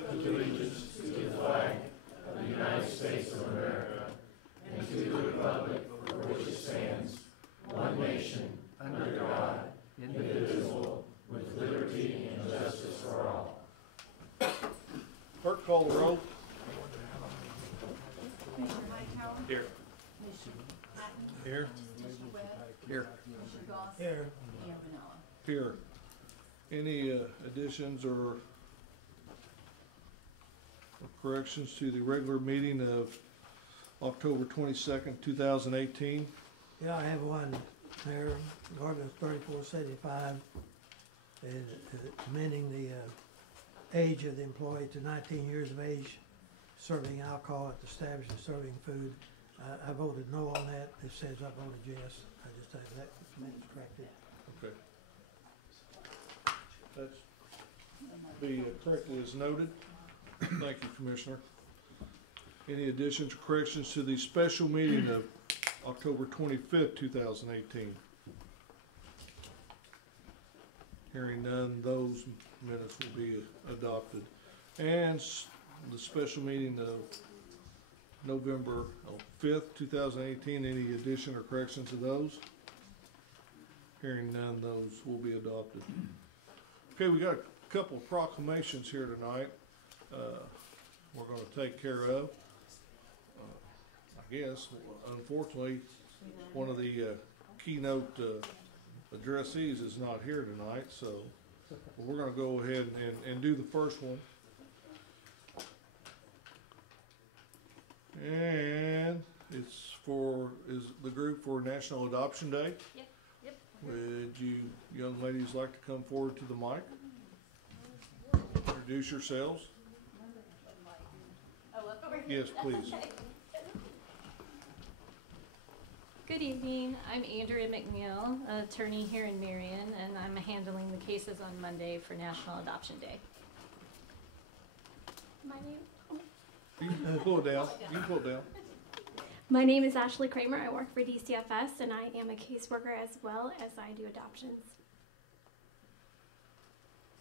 pledge allegiance to the flag of the United States of America and to the republic for which it stands, one nation, under God, indivisible, with liberty and justice for all. Clerk, call the roll. Commissioner Hightower? Here. Commissioner Patton? Here. Commissioner Webb? Here. Commissioner Goss? Here. Mayor Rinella? Here. Any additions or corrections to the regular meeting of October 22nd, 2018? Yeah, I have one, Mayor, ordinance 3475, and amending the age of the employee to 19 years of age, serving alcohol at the establishment, serving food. I voted no on that. It says I voted yes. I just have that minutes corrected. Okay. That's be correctly as noted. Thank you, Commissioner. Any additions or corrections to the special meeting of October 25th, 2018? Hearing none, those minutes will be adopted. And the special meeting of November 5th, 2018, any addition or corrections to those? Hearing none, those will be adopted. Okay, we got a couple of proclamations here tonight we're going to take care of. I guess, unfortunately, one of the keynote addressees is not here tonight, so we're going to go ahead and do the first one. And it's is the group for National Adoption Day. Yep. Would you young ladies like to come forward to the mic? Introduce yourselves. Yes, please. Good evening. I'm Andrea McNeil, attorney here in Marion, and I'm handling the cases on Monday for National Adoption Day. You can pull it down. You can pull it down. My name is Ashley Kramer. I work for DCFS, and I am a caseworker as well as I do adoptions.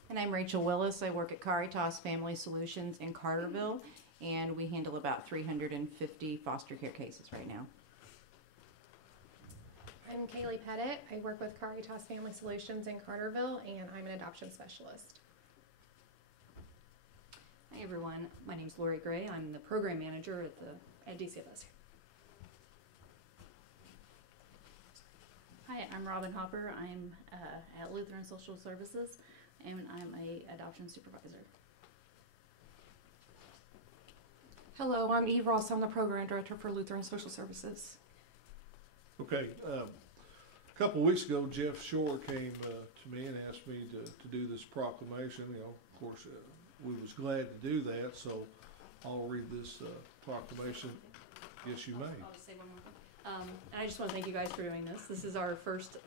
And I'm Rachel Willis. I work at Caritas Family Solutions in Carterville, and we handle about 350 foster care cases right now. I'm Kaylee Pettit. I work with Caritas Family Solutions in Carterville, and I'm an adoption specialist. Hi everyone, my name is Lori Gray. I'm the program manager at DCFS. Hi, I'm Robin Hopper. I'm at Lutheran Social Services, and I'm a adoption supervisor. Hello, I'm Eve Ross. I'm the program director for Lutheran Social Services. Okay. A couple of weeks ago, Jeff Shore came to me and asked me to do this proclamation. You know, of course, we was glad to do that. So I'll read this proclamation. Yes, you may. I'll just say one more thing. And I just want to thank you guys for doing this. This is our first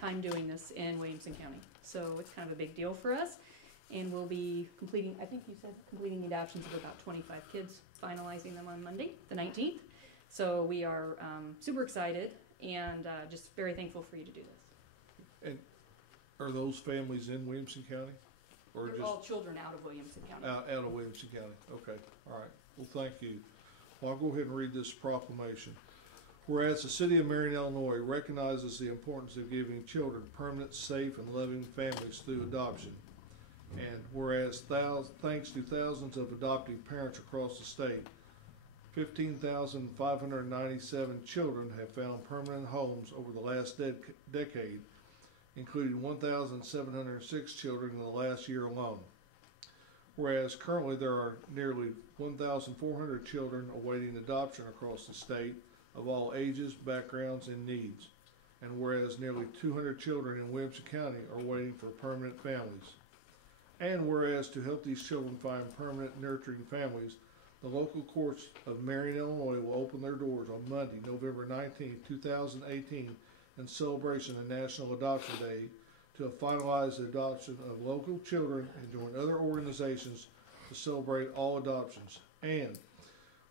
time doing this in Williamson County. So it's kind of a big deal for us. And we'll be completing, I think you said, completing the adoptions of about 25 kids, finalizing them on Monday, the 19th. So we are super excited and just very thankful for you to do this. And are those families in Williamson County? Or They're just all children out of Williamson County. out of Williamson County? Okay. All right. Well, thank you. Well, I'll go ahead and read this proclamation. Whereas the City of Marion, Illinois recognizes the importance of giving children permanent, safe, and loving families through adoption. And whereas thanks to thousands of adopting parents across the state, 15,597 children have found permanent homes over the last decade, including 1,706 children in the last year alone. Whereas currently there are nearly 1,400 children awaiting adoption across the state of all ages, backgrounds, and needs. And whereas nearly 200 children in Williamson County are waiting for permanent families. And whereas to help these children find permanent, nurturing families, the local courts of Marion, Illinois will open their doors on Monday, November 19, 2018, in celebration of National Adoption Day to finalize the adoption of local children and join other organizations to celebrate all adoptions. And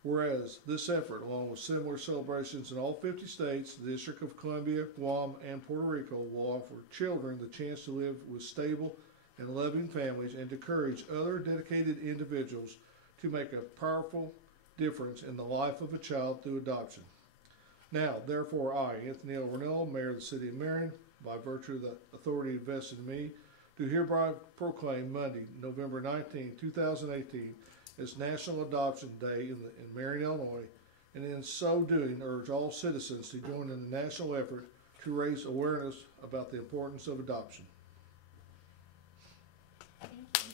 whereas this effort, along with similar celebrations in all 50 states, the District of Columbia, Guam, and Puerto Rico, will offer children the chance to live with stable and loving families and to encourage other dedicated individuals to make a powerful difference in the life of a child through adoption. Now, therefore, I, Anthony Rinella, Mayor of the City of Marion, by virtue of the authority vested in me, do hereby proclaim Monday, November 19, 2018, as National Adoption Day in Marion, Illinois, and in so doing urge all citizens to join in the national effort to raise awareness about the importance of adoption.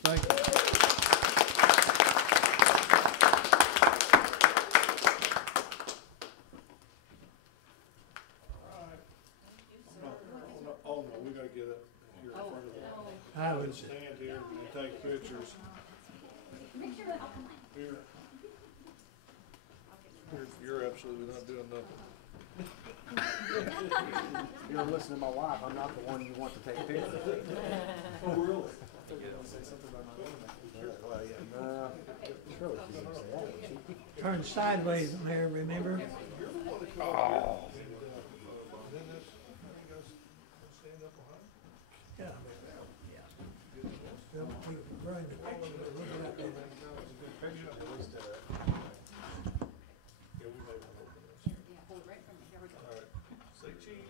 Thank you. Oh no, we gotta get it here in front of them. I would Stand here and take pictures. Here. You're absolutely not doing nothing. You're listening to my wife. I'm not the one you want to take pictures. Oh, really? Well, yeah. Surely she didn't say that. turn sideways, Mayor, remember? Oh. Yeah. We're running the corner, we're looking at that. Say cheese.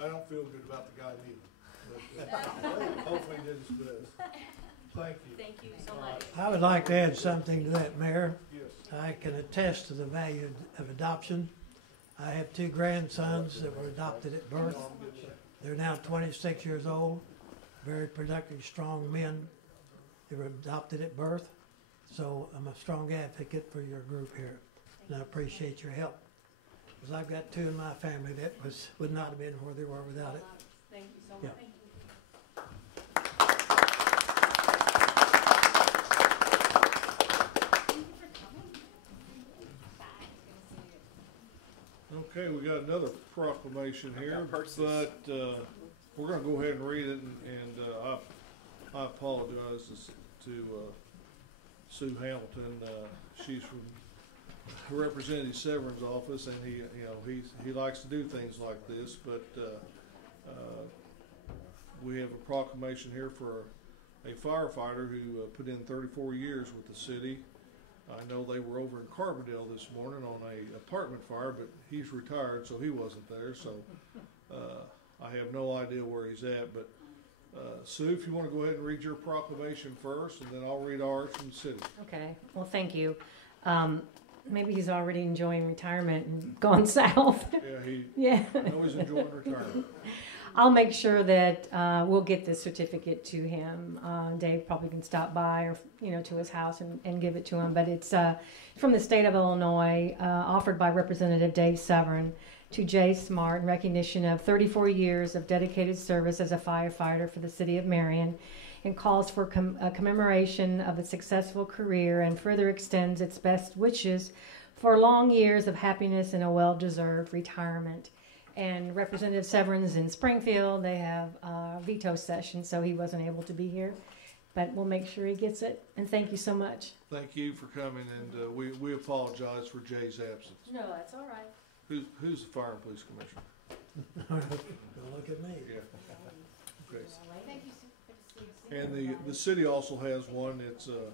I don't feel good about the guy neither, but hopefully he did his best. Thank you. Thank you so much. I would like to add something to that, Mayor. Yes. I can attest to the value of adoption. I have two grandsons that were adopted at birth. They're now 26 years old, very productive, strong men. They were adopted at birth. So I'm a strong advocate for your group here, and I appreciate your help. Because I've got two in my family that would not have been where they were without it. Thank you so much. Yeah. Thank you. Okay, we got another proclamation here, but we're going to go ahead and read it, and I apologize to Sue Hamilton. She's from Representative Severin's office, and he likes to do things like this, but we have a proclamation here for a firefighter who put in 34 years with the city. I know they were over in Carbondale this morning on a apartment fire, but he's retired, so he wasn't there. So I have no idea where he's at. But Sue, if you want to go ahead and read your proclamation first, and then I'll read ours from the city. Okay. Well, thank you. Maybe he's already enjoying retirement and gone south. Yeah, I know he's enjoying retirement. I'll make sure that we'll get this certificate to him. Dave probably can stop by or to his house and give it to him. But it's from the state of Illinois, offered by Representative Dave Severin to Jay Smart in recognition of 34 years of dedicated service as a firefighter for the City of Marion, and calls for a commemoration of a successful career and further extends its best wishes for long years of happiness and a well-deserved retirement. And Representative Severin's in Springfield. They have a veto session, so he wasn't able to be here. But we'll make sure he gets it. And thank you so much. Thank you for coming, and we apologize for Jay's absence. No, that's all right. Who's the Fire and Police Commissioner? Don't look at me. Yeah. Okay. Thank you, sir. And the city also has one. It's a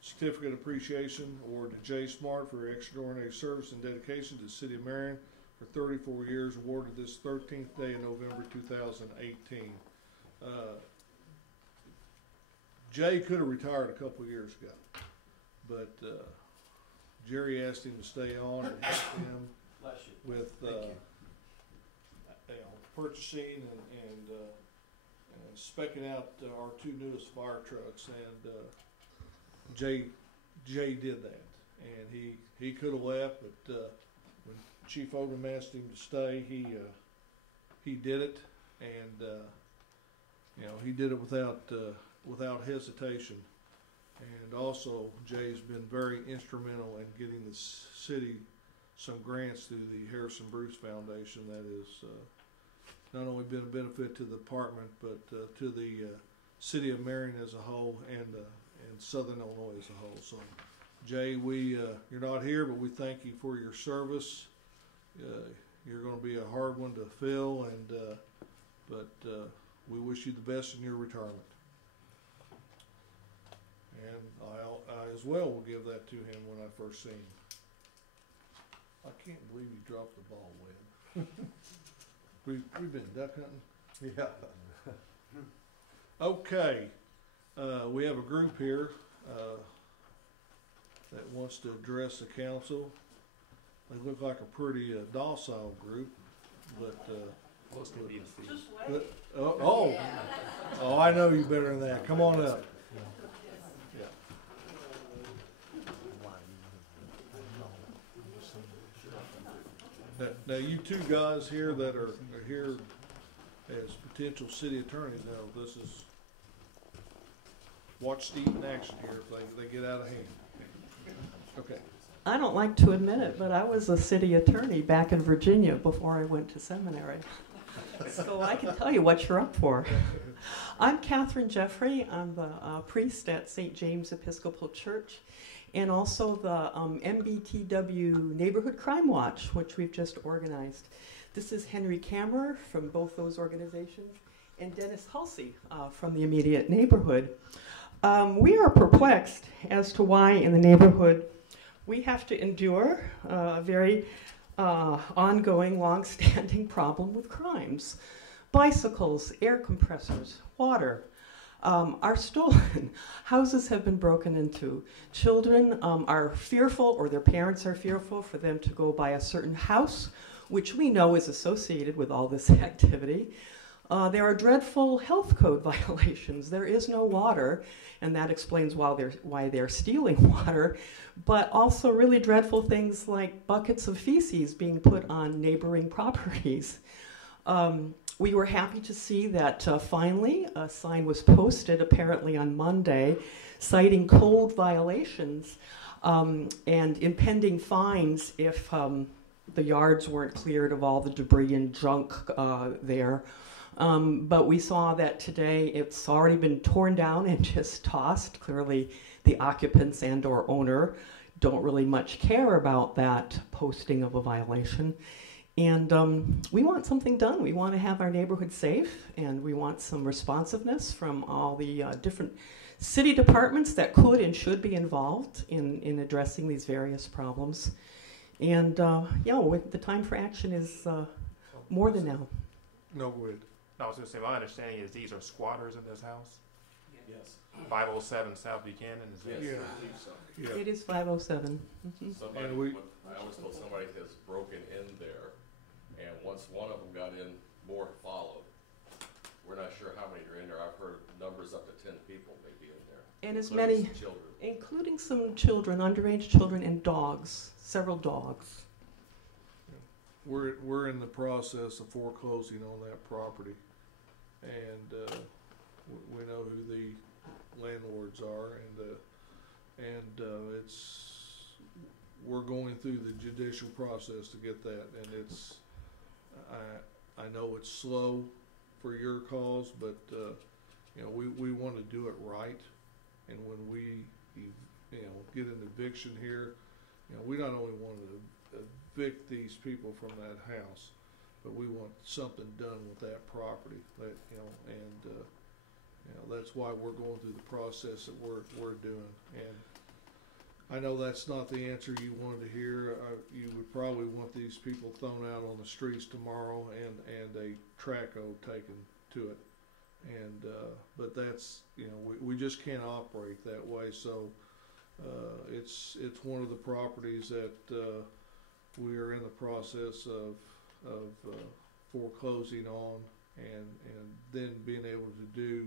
certificate of appreciation award to Jay Smart for extraordinary service and dedication to the City of Marion for 34 years, awarded this 13th day of November 2018. Jay could have retired a couple of years ago, but Jerry asked him to stay on and help him with purchasing and speccing out our two newest fire trucks, and Jay did that, and he could have left, but when Chief Odom asked him to stay, he did it, and he did it without hesitation. And also, Jay's been very instrumental in getting the city some grants through the Harrison Bruce Foundation. That has not only been a benefit to the department, but to the City of Marion as a whole, and Southern Illinois as a whole. So, Jay, you're not here, but we thank you for your service. you're going to be a hard one to fill, but we wish you the best in your retirement. And I as well will give that to him when I first seen him. I can't believe you dropped the ball, Webb. We've been duck hunting. Yeah. Okay, we have a group here that wants to address the council. They look like a pretty docile group, but I know you better than that. Come on up. Now, you two guys here that are here as potential city attorneys, now this is watch Steve in action here if they get out of hand. Okay. I don't like to admit it, but I was a city attorney back in Virginia before I went to seminary. So I can tell you what you're up for. I'm Catherine Jeffrey. I'm the priest at St. James Episcopal Church, and also the MBTW Neighborhood Crime Watch, which we've just organized. This is Henry Kammerer from both those organizations, and Dennis Hulsey from the immediate neighborhood. We are perplexed as to why in the neighborhood we have to endure a very ongoing, long-standing problem with crimes. Bicycles, air compressors, water are stolen. Houses have been broken into. Children are fearful, or their parents are fearful for them to go by a certain house, which we know is associated with all this activity. There are dreadful health code violations. There is no water, and that explains why they're stealing water, but also really dreadful things like buckets of feces being put on neighboring properties. We were happy to see that finally a sign was posted, apparently on Monday, citing code violations and impending fines if the yards weren't cleared of all the debris and junk there. But we saw that today it's already been torn down and just tossed. Clearly the occupants and or owner don't really much care about that posting of a violation. And we want something done. We want to have our neighborhood safe, and we want some responsiveness from all the different city departments that could and should be involved in addressing these various problems. And the time for action is more than now. No, go ahead. I was going to say, my understanding is these are squatters in this house? Yes. 507 South Buchanan, is that? Yes. Yeah. It is 507. Mm-hmm. Somebody, I always told somebody has broken in there, and once one of them got in, more followed. We're not sure how many are in there. I've heard numbers up to 10 people may be in there. And as many, some children. Including some children, underage children, and dogs, several dogs. We're in the process of foreclosing on that property, and we know who the landlords are, and we're going through the judicial process to get that, and it's I know it's slow for your cause, but we want to do it right, and when we get an eviction here, we not only want to evict these people from that house, but we want something done with that property. That that's why we're going through the process that we're doing. And I know that's not the answer you wanted to hear. You would probably want these people thrown out on the streets tomorrow and a traco taken to it. And but that's we just can't operate that way. So it's one of the properties that we are in the process of foreclosing on, and then being able to do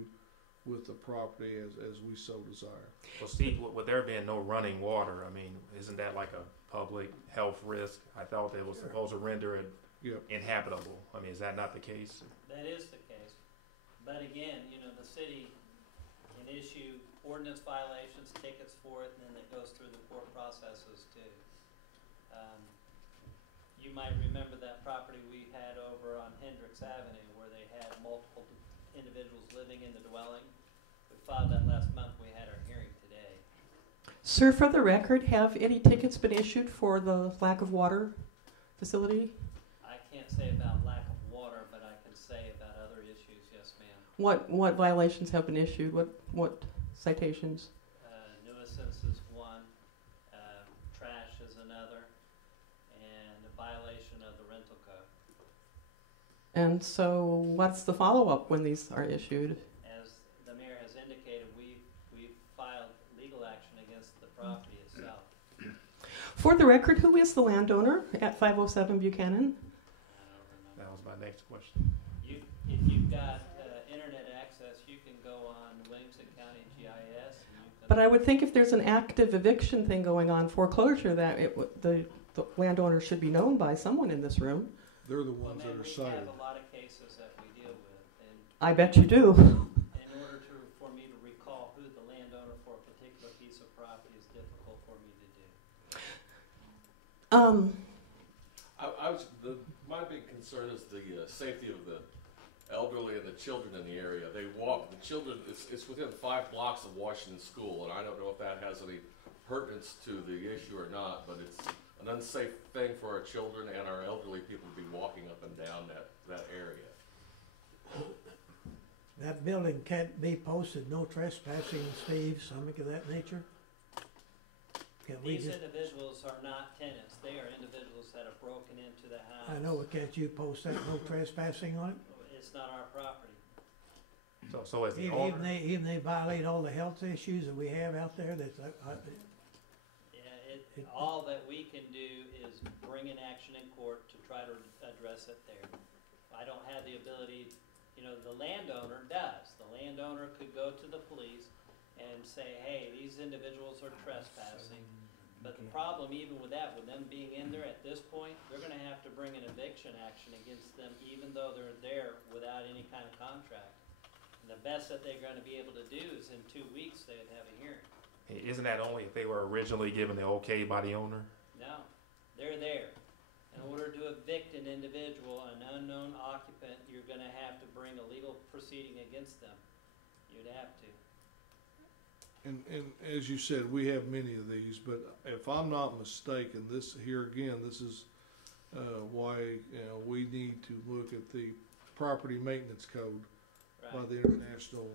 with the property as we so desire. Well, Steve, with there being no running water, I mean, isn't that like a public health risk? I thought they were supposed to render it inhabitable. I mean, is that not the case? That is the case. But again, the city can issue ordinance violations, tickets for it, and then it goes through the court processes too. You might remember that property we had over on Hendricks Avenue where they had multiple individuals living in the dwelling. We filed that last month. We had our hearing today. Sir, for the record, have any tickets been issued for the lack of water facility? I can't say about lack of water, but I can say about other issues, yes, ma'am. What violations have been issued? What citations? Nuisance is one, trash is another, and a violation of the rental code. And so what's the follow-up when these are issued? As the mayor has indicated, we've filed legal action against the property itself. For the record, who is the landowner at 507 Buchanan? That was my next question. If you've got internet access, you can go on Williamson County GIS. And you can But I would think if there's an active eviction thing going on, foreclosure, that the landowner should be known by someone in this room. They're the ones that are we cited. have a lot of cases that we deal with, and I bet you do. in order for me to recall who the landowner for a particular piece of property is difficult for me to do. My big concern is the safety of the elderly and the children in the area. They walk, the children, it's within 5 blocks of Washington School, and I don't know if that has any pertinence to the issue or not, but it's an unsafe thing for our children and our elderly people to be walking up and down that area. That building can't be posted, no trespassing, Steve, something of that nature? Can we These just, individuals are not tenants. They are individuals that have broken into the house. I know, but can't you post that, no trespassing on it? It's not our property. So as the owner, Even they violate all the health issues that we have out there, that's, Yeah, all that we can do is bring an action in court to try to address it there. I don't have the ability, the landowner does. The landowner could go to the police and say, hey, these individuals are trespassing. But the problem, even with that, with them being in there at this point, they're gonna have to bring an eviction action against them, even though they're there without any kind of contract. And the best that they're gonna be able to do is in 2 weeks, they'd have a hearing. isn't that only if they were originally given the okay by the owner? No, they're there. In order to evict an individual, an unknown occupant, you're gonna have to bring a legal proceeding against them. You'd have to. And as you said, we have many of these, but if I'm not mistaken, this is why we need to look at the property maintenance code by the international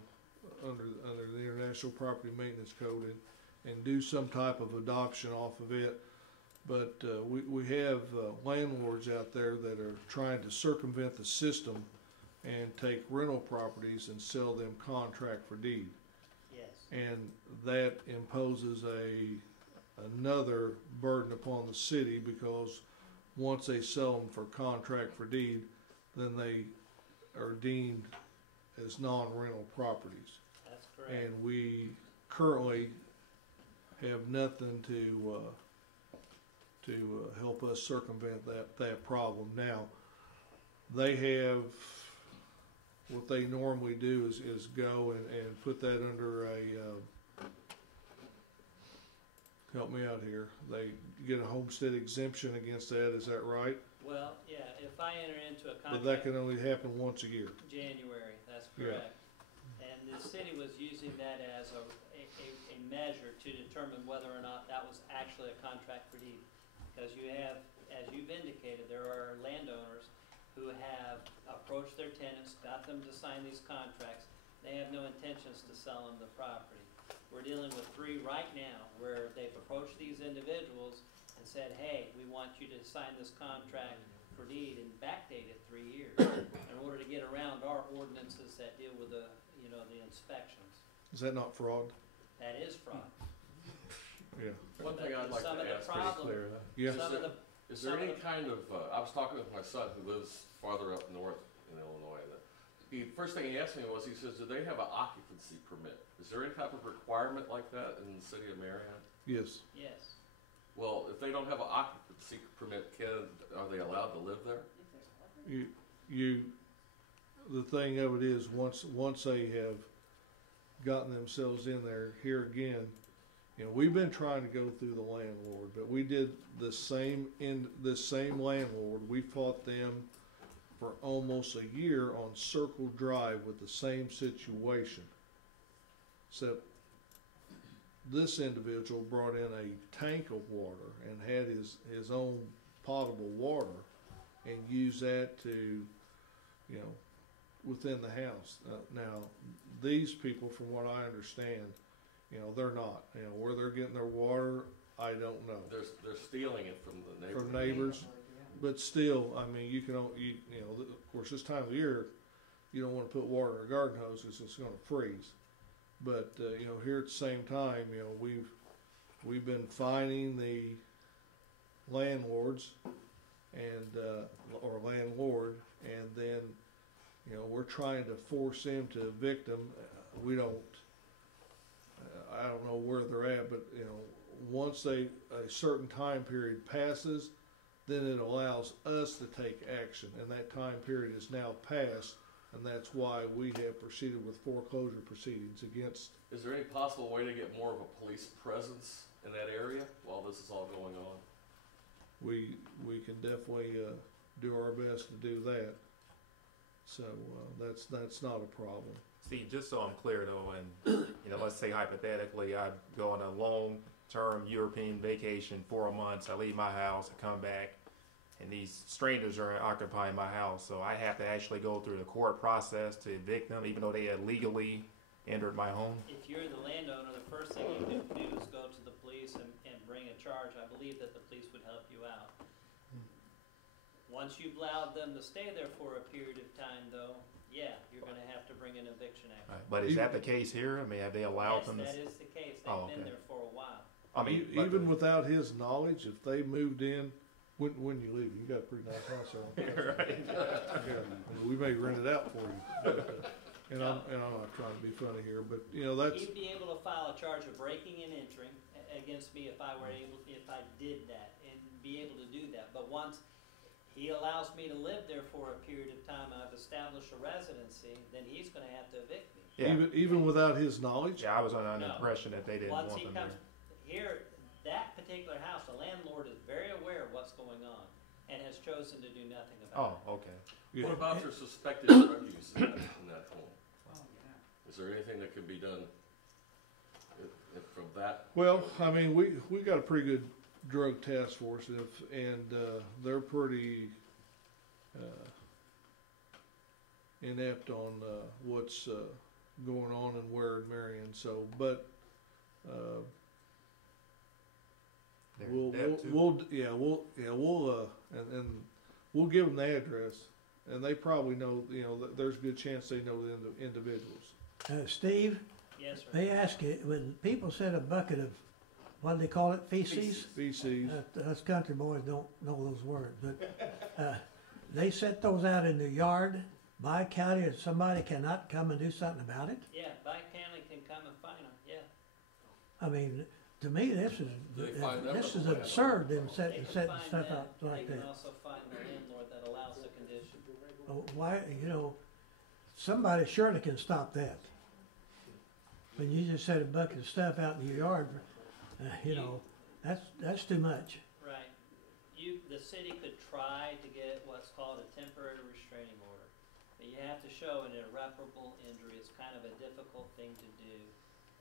under the International Property Maintenance Code and do some type of adoption off of it. But we have landlords out there that are trying to circumvent the system and take rental properties and sell them contract for deed. Yes. And that imposes another burden upon the city, because once they sell them for contract for deed, then they are deemed as non-rental properties. That's correct. And we currently have nothing to help us circumvent that problem. Now, they have, what they normally do is go and put that under help me out here, they get a homestead exemption against that, is that right? Well, yeah, if I enter into a contract. But that can only happen once a year. January, that's correct. And the city was using that as a measure to determine whether or not that was actually a contract for deed. Because you have, as you've indicated, there are landowners who have approached their tenants, got them to sign these contracts. They have no intentions to sell them the property. We're dealing with 3 right now where they've approached these individuals and said, hey, we want you to sign this contract for deed and backdate it 3 years in order to get around our ordinances that deal with the inspections. Is that not fraud? That is fraud. Yeah. One thing I'd like to ask, pretty clear. Yeah. Is there any kind of, I was talking with my son who lives farther up north in Illinois, and the first thing he asked me was, he says, do they have an occupancy permit? Is there any type of requirement like that in the city of Marion? Yes. Yes. Well, if they don't have an occupancy permit, are they allowed to live there? The thing of it is, once they have gotten themselves in there, here again, we've been trying to go through the landlord, but we did this same landlord. We fought them for almost a year on Circle Drive with the same situation. Except this individual brought in a tank of water and had his own potable water, and use that to, within the house. Now, these people, from what I understand, they're not. Where they're getting their water, I don't know. They're stealing it from the neighbors. From neighbors, but still, I mean, you can, of course, this time of year, you don't want to put water in a garden hose because it's going to freeze. But here at the same time, we've been fining the landlords and or landlord, and then we're trying to force them to evict them. We don't. I don't know where they're at, but once a certain time period passes, then it allows us to take action, and that time period is now passed, and that's why we have proceeded with foreclosure proceedings against. Is there any possible way to get more of a police presence in that area while this is all going on? We can definitely do our best to do that. So that's not a problem. See, just so I'm clear though, and let's say hypothetically, I go on a long-term European vacation, 4 months. I leave my house, I come back, and these strangers are occupying my house. So I have to actually go through the court process to evict them, even though they had legally entered my home. If you're the landowner, the first thing you can do is go to the police and bring a charge. I believe that the police would help you out. Once you've allowed them to stay there for a period of time, though, yeah, you're going to have to bring an eviction action. Right. But is that the case here? I mean, have they allowed them? Yes, that is the case. They've been there for a while. I mean, even without his knowledge, if they moved in, when you leave, you got a pretty nice house there. Right. Yeah, we may rent it out for you. And I'm not trying to be funny here, but that's. He'd be able to file a charge of breaking and entering against me if I did that, and be able to do that. But once he allows me to live there for a period of time, I've established a residency, then he's going to have to evict me. Yeah. Even without his knowledge? Yeah, I was under the impression that they didn't Once want he them comes here, that particular house, the landlord is very aware of what's going on and has chosen to do nothing about it. Oh, okay. What about their suspected drug use in that home? Is there anything that can be done from that? Well, I mean, we got a pretty good drug task force, and they're pretty inept on what's going on and where in Marion. So, but we'll give them the address, and they probably know. There's a good chance they know the individuals. Steve, yes, sir. they ask you, when people set a bucket of, what do they call it, feces? Feces. Us country boys don't know those words, but they set those out in the yard by county, and somebody cannot come and do something about it? Yeah, Pike County can come and fine them, yeah. I mean, to me, this is absurd, them setting stuff out like They that. can also find the landlord that allows the condition. Why, somebody surely can stop that. When you just set a bucket of stuff out in your yard, that's too much. Right. The city could try to get what's called a temporary restraining order. But you have to show an irreparable injury. It's kind of a difficult thing to do.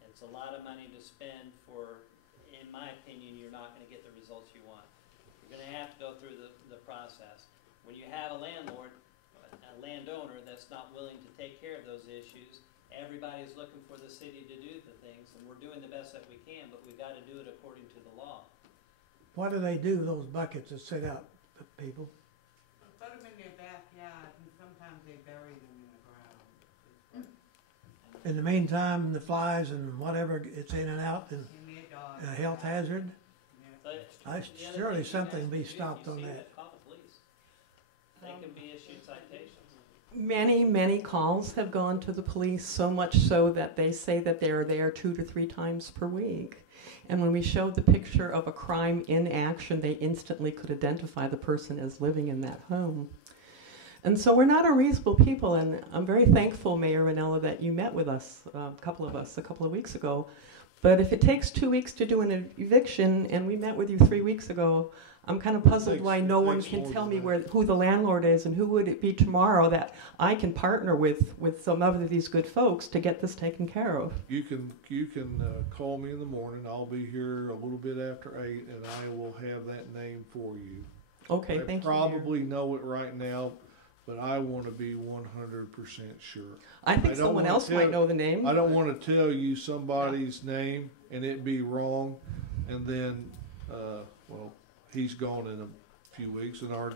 It's a lot of money to spend for, in my opinion, you're not going to get the results you want. You're going to have to go through the process. When you have a landlord, a landowner that's not willing to take care of those issues, everybody's looking for the city to do the things, and we're doing the best that we can, but we've got to do it according to the law. What do they do, those buckets that sit out, people? Put them in their backyard, and sometimes they bury them in the ground. In the meantime, the flies and whatever gets in and out, and a health hazard? Surely something be stopped on that. Call the police. They can be issued citations. Many, many calls have gone to the police, so much so that they say that they're there 2 to 3 times per week. And when we showed the picture of a crime in action, they instantly could identify the person as living in that home. And so we're not unreasonable people, and I'm very thankful, Mayor Rinella, that you met with us, a couple of weeks ago. But if it takes 2 weeks to do an eviction, and we met with you 3 weeks ago, I'm kind of puzzled why no one can tell me who the landlord is, and who would it be tomorrow that I can partner with some of these good folks to get this taken care of. You can call me in the morning. I'll be here a little bit after 8, and I will have that name for you. Okay, I thank you, Mayor. probably know it right now, but I want to be 100% sure. I think don't someone wanna else might know the name. I don't want to tell you somebody's name and it be wrong, and then, well, he's gone in a few weeks, and our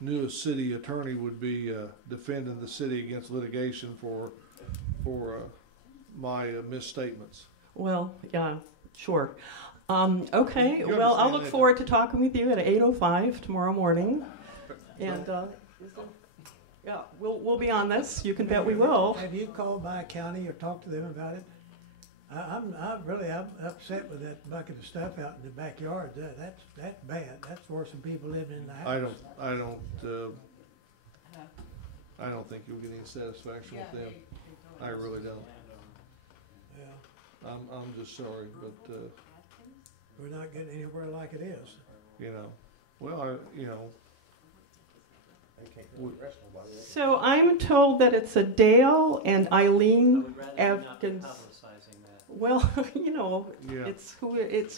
newest city attorney would be defending the city against litigation for my misstatements. Well, yeah, sure. Okay, You well, I'll understand look that, forward to talking with you at 8:05 tomorrow morning. And, yeah, we'll be on this. You can bet we will. Have you called my county or talked to them about it? I'm upset with that bucket of stuff out in the backyard. That's bad. That's worse than people living in the house. I don't think you'll get any satisfaction with them. I really don't. Yeah, I'm just sorry, but we're not getting anywhere like it is. you know, well, So I'm told that it's a Dale and I Eileen would rather you not be Evans. publicizing that. Well, Yeah. it's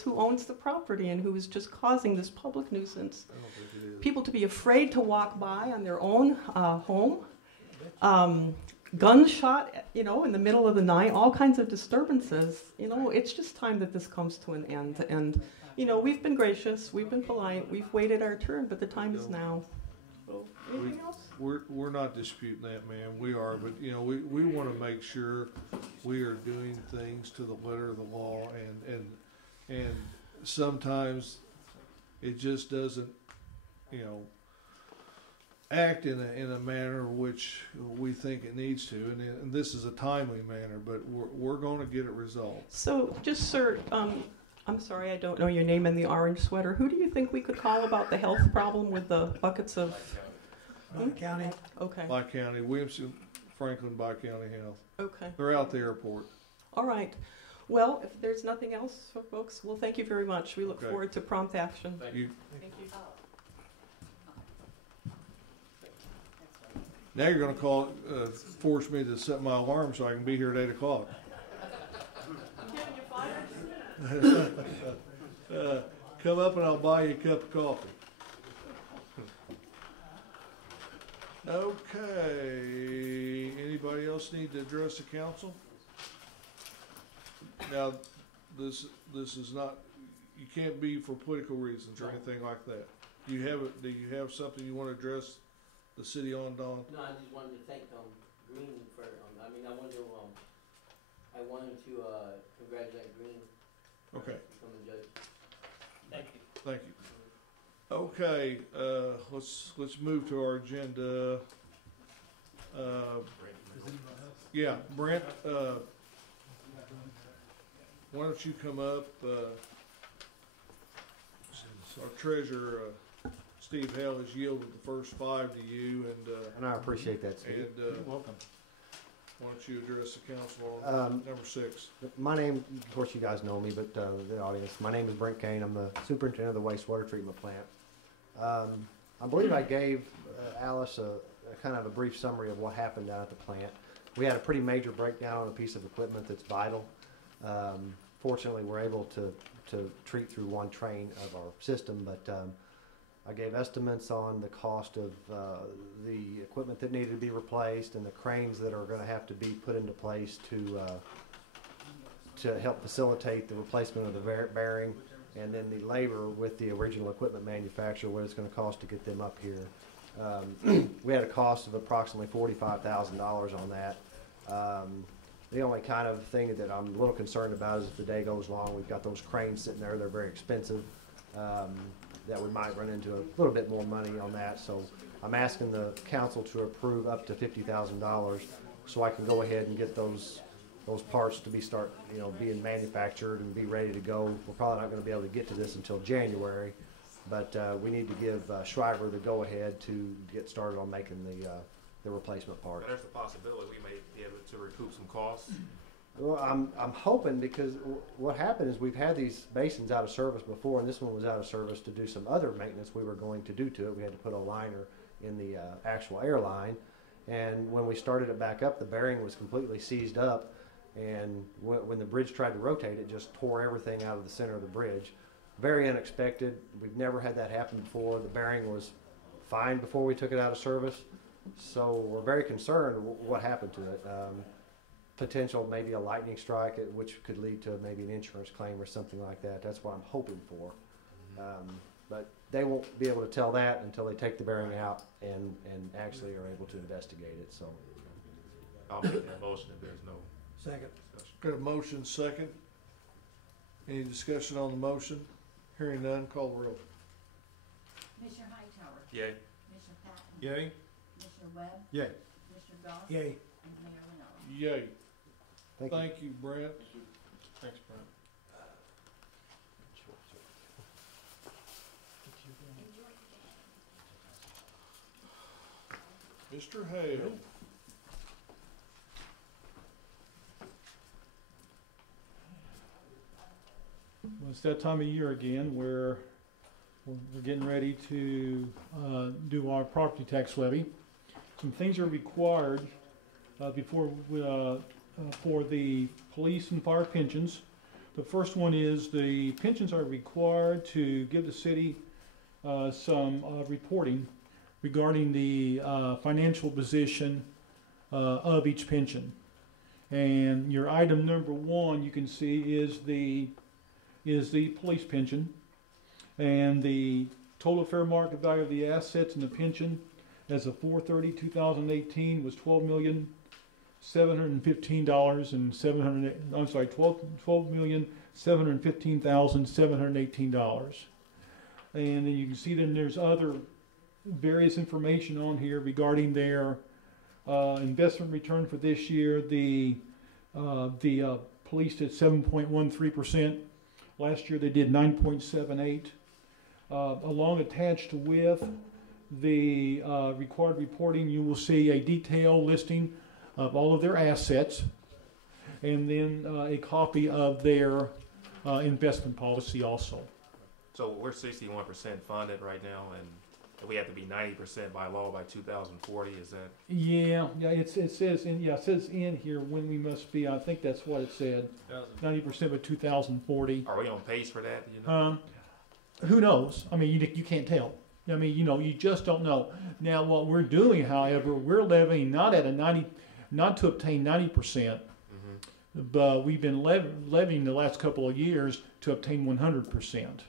who owns the property and who is just causing this public nuisance. I don't think it is. People to be afraid to walk by on their own home. Gunshot, in the middle of the night, all kinds of disturbances. It's just time that this comes to an end. And, we've been gracious, we've been polite, we've waited our turn, but the time is now. So, anything else? We're not disputing that, ma'am. We are, but we want to make sure we are doing things to the letter of the law, and sometimes it just doesn't, act in a manner which we think it needs to, and this is a timely manner, but we're going to get it resolved. So, just, sir, I'm sorry, I don't know your name and the orange sweater. Who do you think we could call about the health problem with the buckets of... County. Okay. By county, Williamson, Franklin, by county health. Okay. They're out the airport. All right. Well, if there's nothing else, folks, well, thank you very much. We look Okay. forward to prompt action. Thank you. Thank you. Now you're going to force me to set my alarm so I can be here at 8 o'clock. Come up and I'll buy you a cup of coffee. Okay. Anybody else need to address the council? Now, this is not. You can't be for political reasons or anything like that. Do you have something you want to address the city on, Don? No, I just wanted to thank Green for. I wanted to congratulate Green. Okay. From the judge. Thank you. Thank you. Okay, let's move to our agenda. Yeah, Brent, why don't you come up? Our treasurer, Steve Hale, has yielded the first 5 to you, and I appreciate that, Steve. And you're welcome. Why don't you address the council on number 6? My name, of course, you guys know me, but the audience. My name is Brent Kane. I'm the superintendent of the wastewater treatment plant. I believe I gave Alice a kind of a brief summary of what happened down at the plant. We had a pretty major breakdown on a piece of equipment that's vital. Fortunately, we're able to treat through one train of our system, but I gave estimates on the cost of the equipment that needed to be replaced and the cranes that are going to have to be put into place to help facilitate the replacement of the bearing, and then the labor with the original equipment manufacturer, what it's going to cost to get them up here. We had a cost of approximately $45,000 on that. The only kind of thing that I'm a little concerned about is if the day goes long, we've got those cranes sitting there, they're very expensive. That we might run into a little bit more money on that. So I'm asking the council to approve up to $50,000 so I can go ahead and get those parts to being manufactured and be ready to go. We're probably not going to be able to get to this until January, but we need to give Schreiber the go-ahead to get started on making the replacement parts. There's a possibility we may be able to recoup some costs. Well, I'm hoping, because what happened is we've had these basins out of service before, and this one was out of service to do some other maintenance we were going to do to it. We had to put a liner in the actual airline, and when we started it back up, the bearing was completely seized up, and when the bridge tried to rotate, it just tore everything out of the center of the bridge. very unexpected. We've never had that happen before. The bearing was fine before we took it out of service, so we're very concerned what happened to it. Potential maybe a lightning strike, which could lead to maybe an insurance claim or something like that. That's what I'm hoping for. But they won't be able to tell that until they take the bearing out and actually are able to investigate it. So I'll make that motion if there's no Second. discussion. Got a motion second. Any discussion on the motion? Hearing none, call the roll. Commissioner Hightower. Yay. Commissioner Patton. Yay. Commissioner Webb. Yay. Commissioner Goss. Yay. And Mayor Rinella. Yay. thank you. Thank you, Brent. Thanks, Brent. Mr. Hale. Well, it's that time of year again where we're getting ready to do our property tax levy. Some things are required before for the police and fire pensions. The first one is the pensions are required to give the city some reporting regarding the financial position of each pension. And your item number one, you can see, is the police pension, and the total fair market value of the assets in the pension as of 4/30/2018 was $12,715,718. And then you can see then there's other various information on here regarding their investment return for this year. The police did 7.13%. Last year they did 9.78. Along attached with the required reporting, you will see a detailed listing of all of their assets, and then a copy of their investment policy also. So we're 61% funded right now, and we have to be 90% by law by 2040. Is that? Yeah. It says in here when we must be. I think that's what it said. 90% by 2040. Are we on pace for that? Do you know? Who knows? I mean, you can't tell. I mean, you just don't know. Now, what we're doing, however, we're levying not to obtain 90%, but we've been levying the last couple of years to obtain 100%.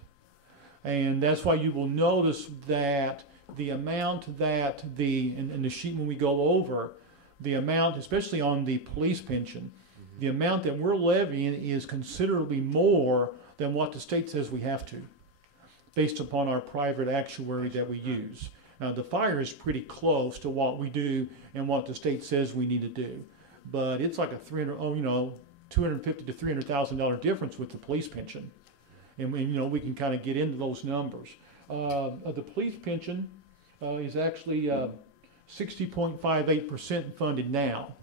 And that's why you will notice that the amount that in the sheet when we go over, the amount, especially on the police pension, the amount that we're levying is considerably more than what the state says we have to, based upon our private actuary that we use. Now, the fire is pretty close to what we do and what the state says we need to do, but it's like a $250,000 to $300,000 difference with the police pension. And we can kind of get into those numbers. The police pension is actually 60.58% funded now,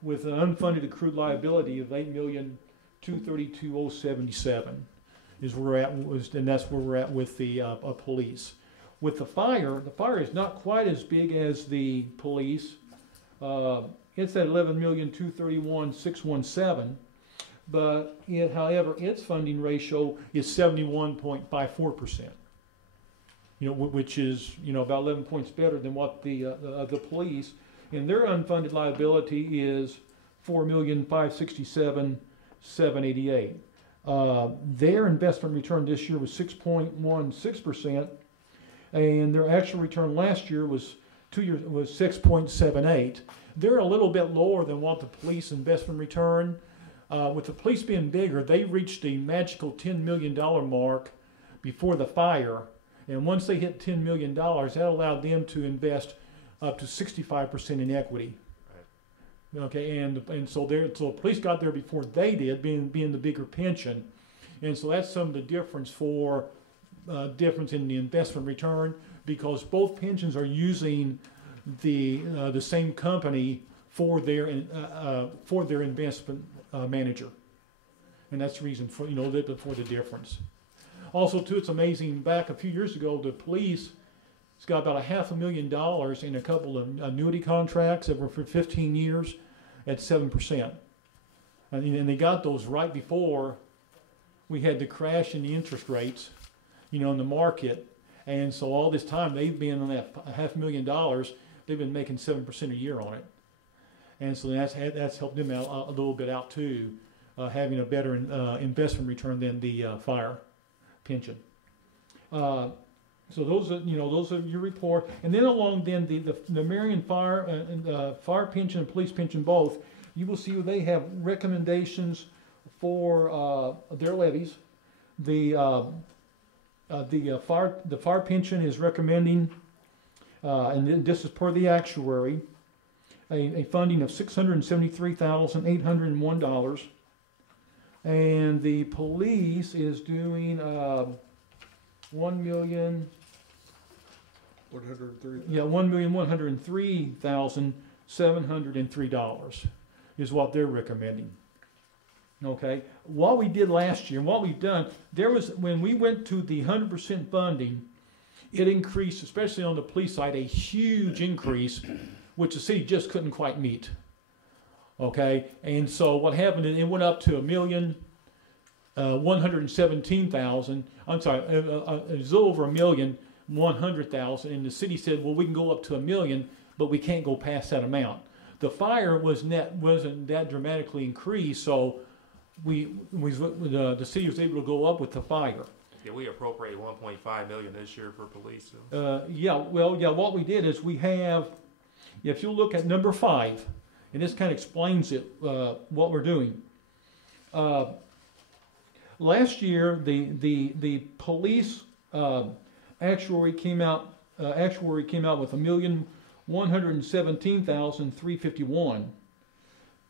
with an unfunded accrued liability of $8,232,077 is where we're at, and that's where we're at with the police. With the fire is not quite as big as the police. It's at $11,231,617. But however, its funding ratio is 71.54%. Which is about 11 points better than what the police, and their unfunded liability is $4,567,788. Their investment return this year was 6.16%, and their actual return last year was 6.78. They're a little bit lower than what the police investment return. With the police being bigger, they reached the magical $10 million mark before the fire. And once they hit $10 million, that allowed them to invest up to 65% in equity. Right. Okay, and so the police got there before they did, being the bigger pension. And so that's some of the difference difference in the investment return, because both pensions are using the same company for their investment manager, and that's the reason for the difference. Also, too, it's amazing. Back a few years ago, the police has got about $500,000 in a couple of annuity contracts that were for 15 years at 7%, and they got those right before we had the crash in the interest rates, in the market. And so all this time they've been on that $500,000, they've been making 7% a year on it. And so that's helped them out a little bit out too, having a better investment return than the fire pension. So those are your report. And then along then the Marion fire pension and police pension both, you will see they have recommendations for their levies. The fire pension is recommending, and this is per the actuary, a funding of $673,801, and the police is doing $1,103,703 is what they're recommending. Okay, what we did last year and what we've done, when we went to the 100% funding, it increased, especially on the police side, a huge increase, which the city just couldn't quite meet. Okay, and so what happened is it went up to $1,117,000. I'm sorry, it was over $1,100,000, and the city said, well, we can go up to $1 million, but we can't go past that amount. The fire wasn't that dramatically increased, so the city was able to go up with the fire. Yeah, we appropriate $1.5 million this year for police. What we did is we have, if you look at number 5, and this kind of explains it, what we're doing. Last year, the police actuary came out with $1,117,351,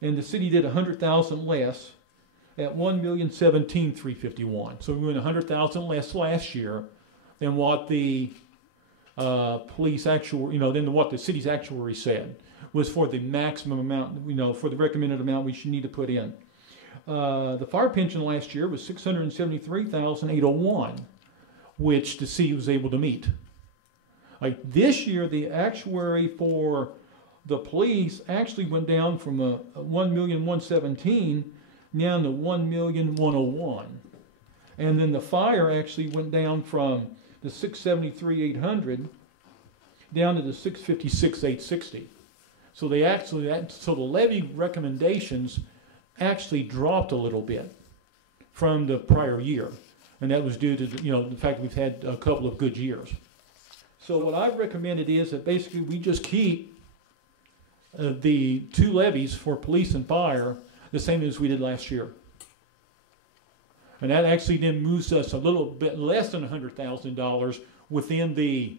and the city did $100,000 less at $1,017,351. So we went $100,000 less last year than what the police actuary, than what the city's actuary said was for the maximum amount, for the recommended amount we should need to put in. The fire pension last year was $673,801, which the city was able to meet. Like this year, the actuary for the police actually went down from $1,117,000 down to $1,101,000, and then the fire actually went down from the $673,800 down to the $656,860. So so the levy recommendations actually dropped a little bit from the prior year, and that was due to the fact that we've had a couple of good years. So what I've recommended is that basically we just keep the 2 levies for police and fire the same as we did last year. And that actually then moves us a little bit less than $100,000 within the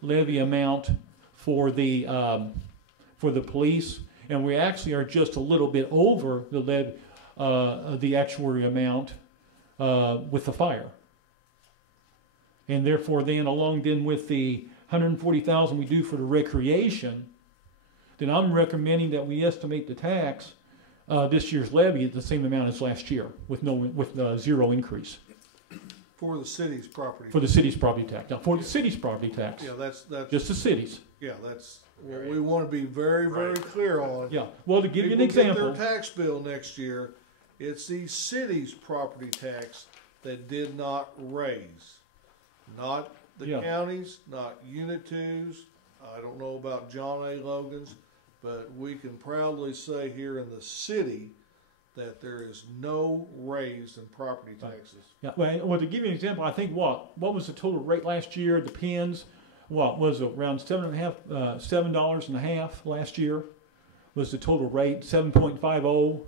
levy amount for the police, and we actually are just a little bit over the actuary amount with the fire. And therefore then along then with the $140,000 we do for the recreation, then I'm recommending that we estimate the tax this year's levy at the same amount as last year, with zero increase. For the city's property. For the city's property tax. Now, for the city's property tax. Yeah, that's just the city's. Yeah, that's what we want to be very, very clear on. Yeah. Well, to give you an example, get their tax bill next year, it's the city's property tax that did not raise, not the counties, not Unit 2's. I don't know about John A. Logan's. But we can proudly say here in the city that there is no raise in property taxes. Yeah. Well, to give you an example, I think what was the total rate last year? It depends. What was it, around $7.50 last year was the total rate, 7.50,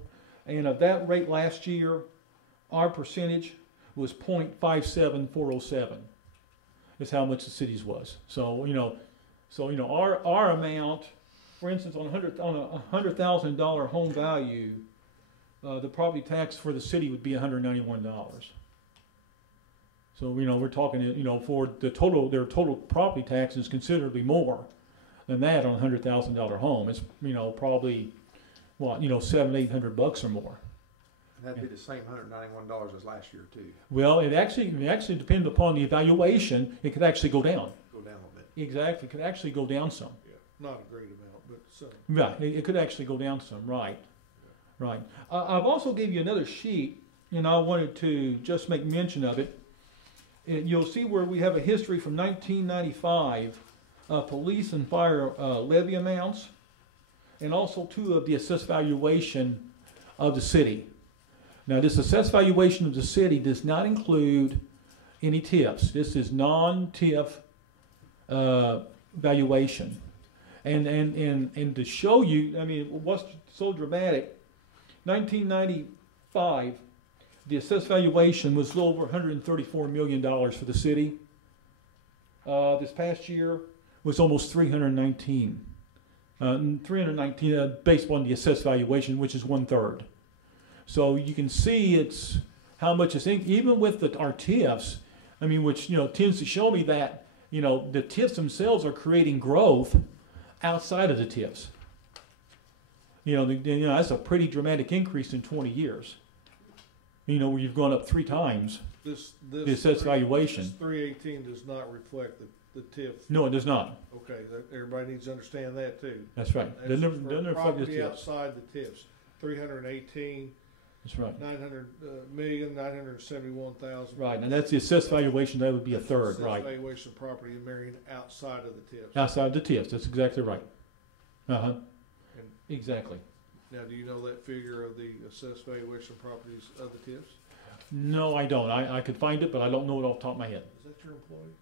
and of that rate last year, our percentage was 0.57407. Is how much the city's was. So our amount. For instance, on a $100,000 home value, the property tax for the city would be $191. So we're talking for their total property tax is considerably more than that on a $100,000 home. It's probably $700-800 or more. And that'd be the same $191 as last year too. Well, it actually depends upon the evaluation. It could actually go down. Go down a little bit. Exactly, it could actually go down some. Yeah, not a great amount. Right, it could actually go down some, right. Right. I've also gave you another sheet and I wanted to just make mention of it. You'll see where we have a history from 1995, police and fire levy amounts, and also too of the assessed valuation of the city. Now, this assessed valuation of the city does not include any TIFs. This is non-TIF valuation. And to show you, I mean, what's so dramatic, 1995, the assessed valuation was a little over $134 million for the city. This past year was almost 319. 319 based on the assessed valuation, which is 1/3. So you can see it's how much is even with our TIFs. I mean, which tends to show me that the TIFs themselves are creating growth outside of the TIFs. That's a pretty dramatic increase in 20 years. Where you've gone up 3 times the assessed valuation. This 318 does not reflect the TIF. No, it does not. Okay, everybody needs to understand that too. That's right. That's Doesn't reflect the property TIFs. outside the TIFs. 318. That's right. 971,000. Right, and that's the assessed valuation. That would be a third, Assessed right? valuation of property in Marion outside of the TIFs. Outside the TIFs. That's exactly right. Exactly. Now, do you know that figure of the assessed valuation properties of the TIFs? No, I don't. I could find it, but I don't know it off the top of my head. Is that your employee?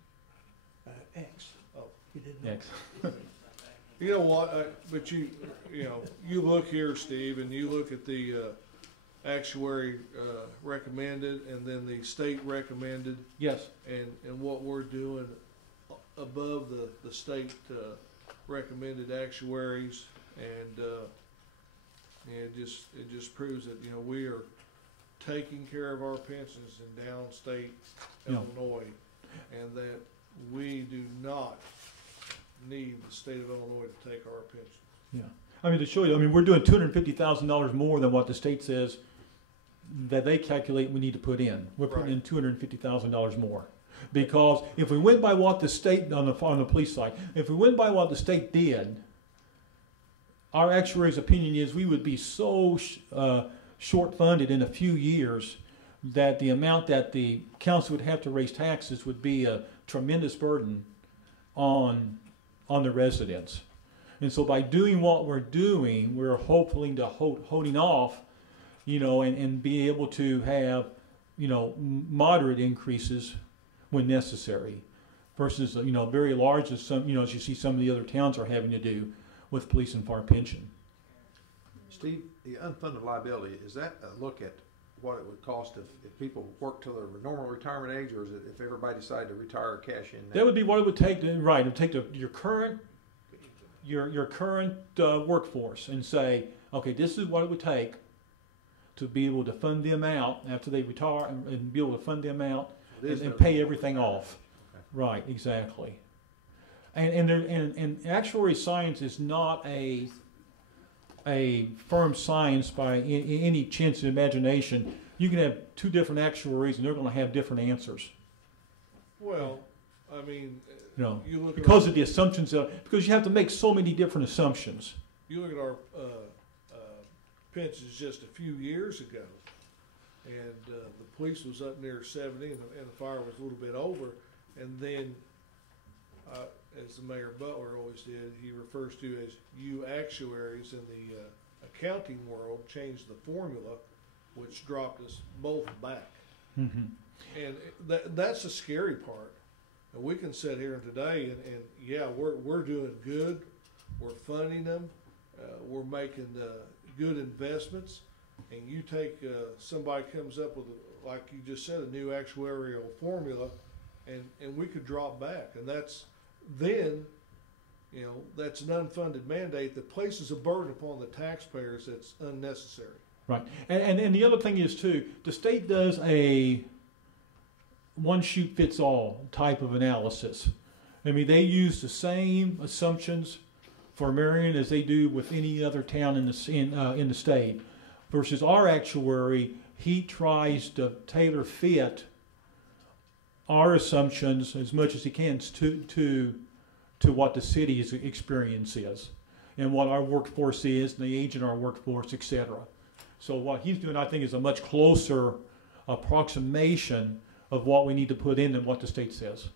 X. Oh, you didn't know. X. You know what? But you look here, Steve, and you look at the actuary recommended, and then the state recommended. Yes. And what we're doing above the state recommended actuaries, and it just proves that we are taking care of our pensions in downstate Illinois, and that we do not need the state of Illinois to take our pensions. Yeah, I mean, to show you, I mean, we're doing $250,000 more than what the state says that they calculate we need to put in. We're putting in $250,000 more. Because if we went by what the state, on the police side, if we went by what the state did, our actuary's opinion is we would be so short funded in a few years that the amount that the council would have to raise taxes would be a tremendous burden on the residents. And so by doing what we're doing, we're hopefully holding off, and be able to have, moderate increases when necessary, versus very large as some as you see some of the other towns are having to do with police and fire pension. Steve, the unfunded liability, is that a look at what it would cost if people work till their normal retirement age, or is it if everybody decided to retire or cash in now? That would be what it would take. It would take your current workforce and say, okay, this is what it would take to be able to fund them out after they retire, and be able to fund them out and pay everything off. Okay. Right, exactly. And actuary science is not a firm science by any chance of imagination. You can have 2 different actuaries and they're going to have different answers. Well, I mean, you look because of the assumptions, because you have to make so many different assumptions. You look at our pensions just a few years ago, and the police was up near 70, and the fire was a little bit over, and then, as the Mayor Butler always did, he refers to as you actuaries in the accounting world changed the formula, which dropped us both back. Mm-hmm. And that's the scary part. And we can sit here today and yeah, we're doing good. We're funding them. We're making good investments. And you take somebody comes up with, like you just said, a new actuarial formula, and we could drop back. And that's then, that's an unfunded mandate that places a burden upon the taxpayers that's unnecessary. Right. And the other thing is, too, the state does a one-shoot-fits-all type of analysis. I mean, they use the same assumptions for Marion as they do with any other town in the state. Versus our actuary, he tries to tailor fit our assumptions as much as he can to what the city's experience is, and what our workforce is, and the age in our workforce, etc. So what he's doing, I think, is a much closer approximation of what we need to put in and what the state says.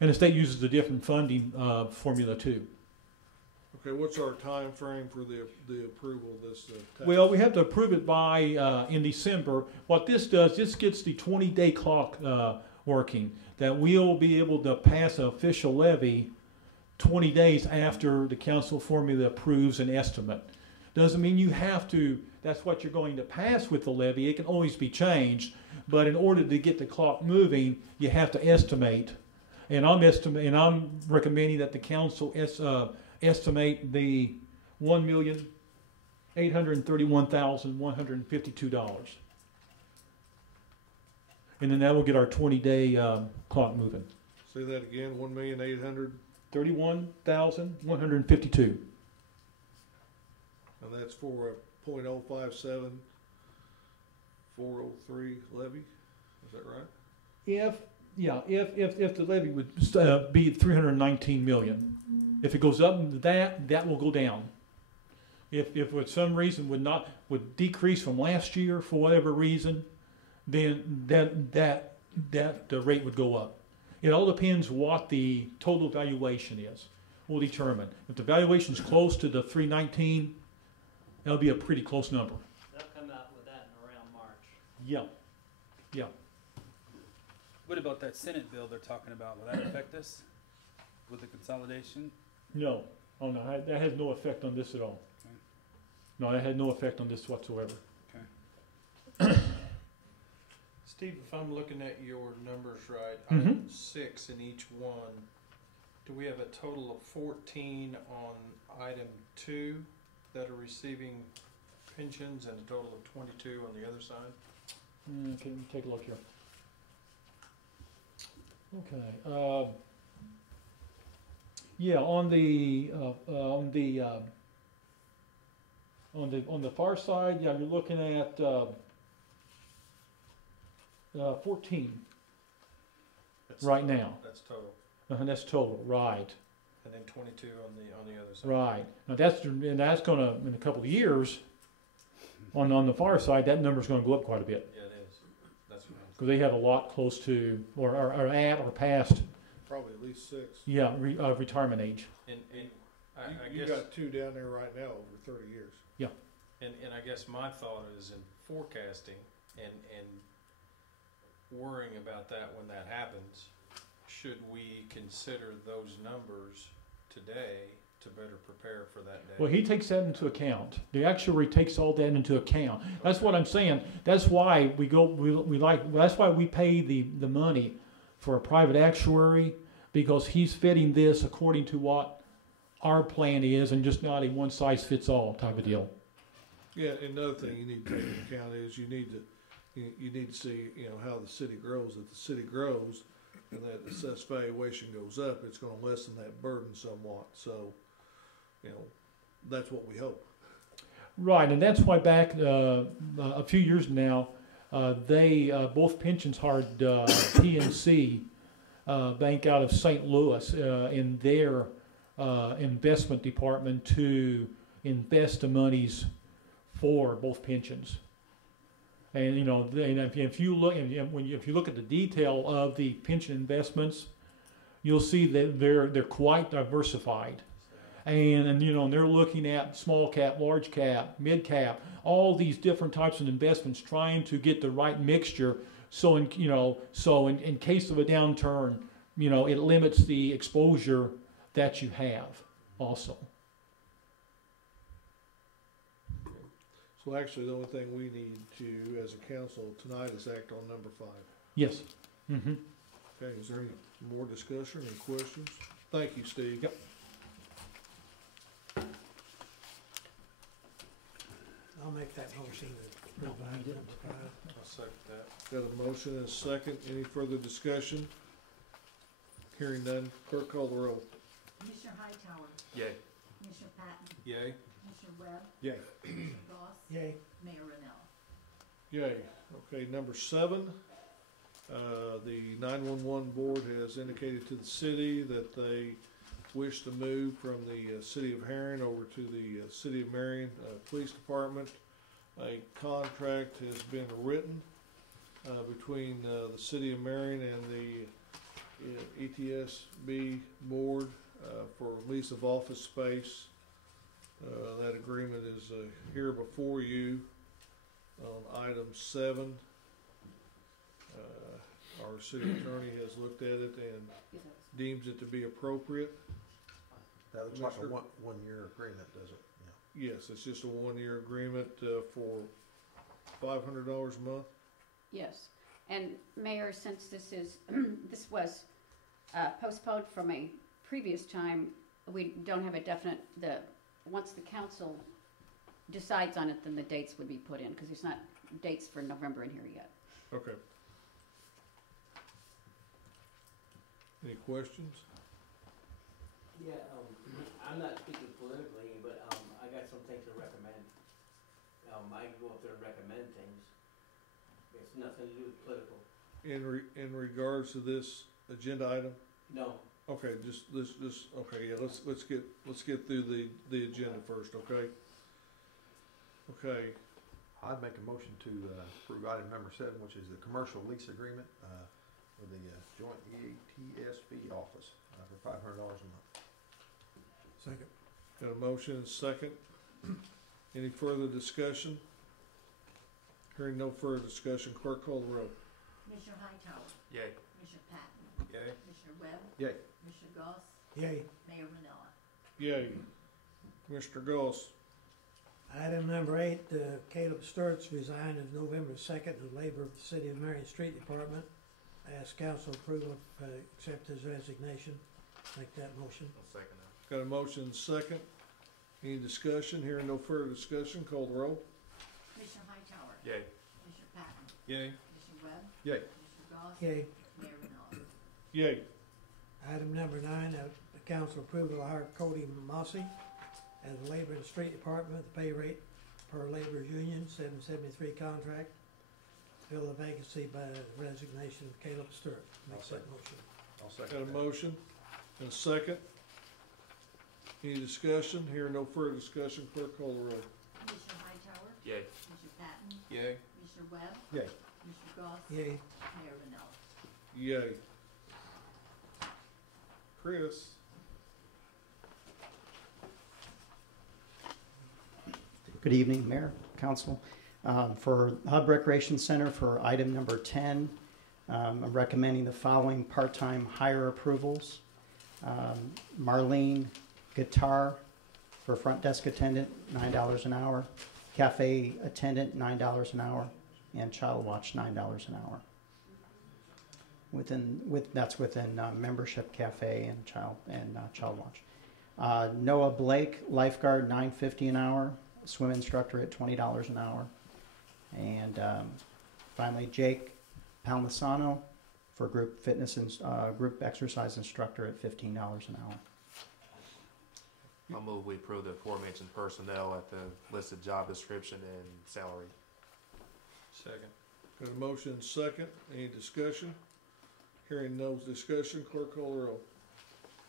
And the state uses a different funding formula too. Okay, what's our time frame for the approval of this? Tax? Well, we have to approve it by in December. What this does, this gets the 20-day clock working, that we'll be able to pass an official levy 20 days after the council formula approves an estimate. Doesn't mean you have to, that's what you're going to pass with the levy. It can always be changed, but in order to get the clock moving, you have to estimate. And I'm recommending that the council estimate the $1,831,152. And then that will get our 20-day clock moving. Say that again, 1,831,152. And that's for a .057 403 levy. Is that right? If the levy would be 319 million, if it goes up into that will go down. If for some reason would decrease from last year for whatever reason, then that the rate would go up. It all depends what the total valuation is. We'll determine if the valuation is close to the 319. That'll be a pretty close number. They'll come out with that in around March. Yeah. What about that Senate bill they're talking about? Will that affect us with the consolidation? No. Oh no, that has no effect on this at all. Okay. No, that had no effect on this whatsoever. Steve, if I'm looking at your numbers right, Mhm. item 6 in each one, do we have a total of 14 on item 2 that are receiving pensions and a total of 22 on the other side? Can you take a look here? Okay. Yeah, on the far side, yeah, you're looking at 14 right now. That's total. That's total, right? And then 22 on the other side. Right. Now that's gonna, in a couple of years, on the far side, that number's gonna go up quite a bit. Yeah, it is. That's what I'm Because they have a lot close to, or are at, or past, Probably at least 6. yeah, retirement age. And I You guess got 2 down there right now over 30 years. Yeah. and I guess my thought is in forecasting and worrying about that when that happens, should we consider those numbers today to better prepare for that day? Well, he takes that into account. The actuary takes all that into account. That's what I'm saying. That's why that's why we pay the money for a private actuary, because he's fitting this according to what our plan is, and just not a one size fits all type of deal. Yeah, and another thing you need to take into account is you need to see, how the city grows. If the city grows and that assessed valuation goes up, it's going to lessen that burden somewhat. So, that's what we hope. Right, and that's why back a few years now, they both pensions hired PNC Bank out of St. Louis in their investment department to invest the monies for both pensions. And if you look at the detail of the pension investments, you'll see that they're quite diversified. And they're looking at small cap, large cap, mid cap, all these different types of investments, trying to get the right mixture. So in case of a downturn, it limits the exposure that you have also. So actually, the only thing we need to, as a council tonight, is act on number 5. Yes. Mm-hmm. Okay. Is there any more discussion, any questions? Thank you, Steve. Yep. I'll make that motion to approve item number 5. I'll second that. Got a motion and a second. Any further discussion? Hearing none. Clerk, call the roll. Commissioner Hightower. Yay. Commissioner Patton. Yay. Commissioner Webb. Yay. Commissioner Ross. Yay. Mayor Rinella. Yay. Okay, number 7. The 911 board has indicated to the city that they wish to move from the City of Marion over to the City of Marion Police Department. A contract has been written between the City of Marion and the ETSB board for lease of office space. That agreement is here before you on item 7. Our city attorney has looked at it and deems it to be appropriate. That looks like a one-year agreement, does it? Yeah. Yes, it's just a 1-year agreement for $500 a month. Yes, and Mayor, since this is, this was postponed from a previous time, we don't have a definite, once the council decides on it, then the dates would be put in, because there's not dates for November in here yet. Okay. Any questions? Yeah, I'm not speaking politically, but I got some things to recommend. I can go up there and recommend things. It's nothing to do with political. In regards to this agenda item? No. Okay, okay, yeah, let's get through the agenda first, okay? Okay. I'd make a motion to approve item number 7, which is the commercial lease agreement with the joint ETSB office for $500 a month. Second. Got a motion and second. Any further discussion? Hearing no further discussion, clerk call the roll. Commissioner Hightower. Yay. Commissioner Patton. Yay. Commissioner Webb. Yay. Commissioner Goss. Yay. Mayor Rinella. Yay. Commissioner Goss. Item number 8, Caleb Sturts resigned as November 2nd as labor of the City of Marion Street Department. Ask council approval to accept his resignation. Make that motion. I'll second that. Got a motion and second. Any discussion? Hearing no further discussion, call the roll. Commissioner Hightower. Yay. Commissioner Patton. Yay. Commissioner Webb. Yay. Commissioner Goss. Yay. Mayor Rinella. Yay. Item number 9, the council approval to hire Cody Mossy as a labor in the street department. The pay rate per laborers union, $7.73 contract. Fill the vacancy by resignation of Caleb Sturt. Make that motion. I'll second Got a motion and a second. Any discussion? Hearing no further discussion, clerk call the roll. Commissioner Hightower. Yay. Commissioner Patton. Yay. Commissioner Webb. Yay. Commissioner Goss. Yay. Mayor Rinella. Yay. Chris. Good evening, Mayor, Council. For Hub Recreation Center, for item number 10, I'm recommending the following part-time hire approvals. Marlene Guitar for front desk attendant, $9 an hour. Cafe attendant, $9 an hour. And Child Watch, $9 an hour. That's within membership cafe and Child Watch. Noah Blake, lifeguard, $9.50 an hour. Swim instructor at $20 an hour. And finally, Jake Palmisano for group fitness and group exercise instructor at $15 an hour. I'll move we approve the aforementioned personnel at the listed job description and salary. Second. Got a motion and second. Any discussion? Hearing no discussion, clerk call the roll.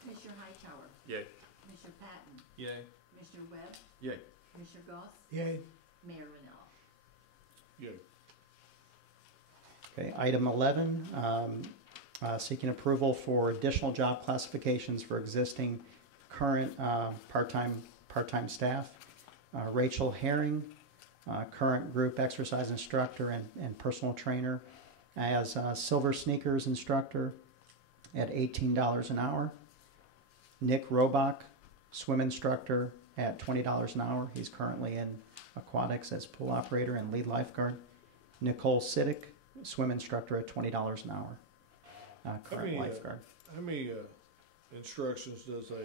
Commissioner Hightower. Yay. Commissioner Patton. Yay. Commissioner Webb. Yay. Commissioner Goss. Yay. Mayor Rinella. Yay. Okay, item 11, seeking approval for additional job classifications for existing current part-time staff. Rachel Herring, current group exercise instructor and personal trainer, as silver sneakers instructor at $18 an hour. Nick Robach, swim instructor at $20 an hour. He's currently in aquatics as pool operator and lead lifeguard. Nicole Siddick, swim instructor at $20 an hour. Current lifeguard. How many instructions does a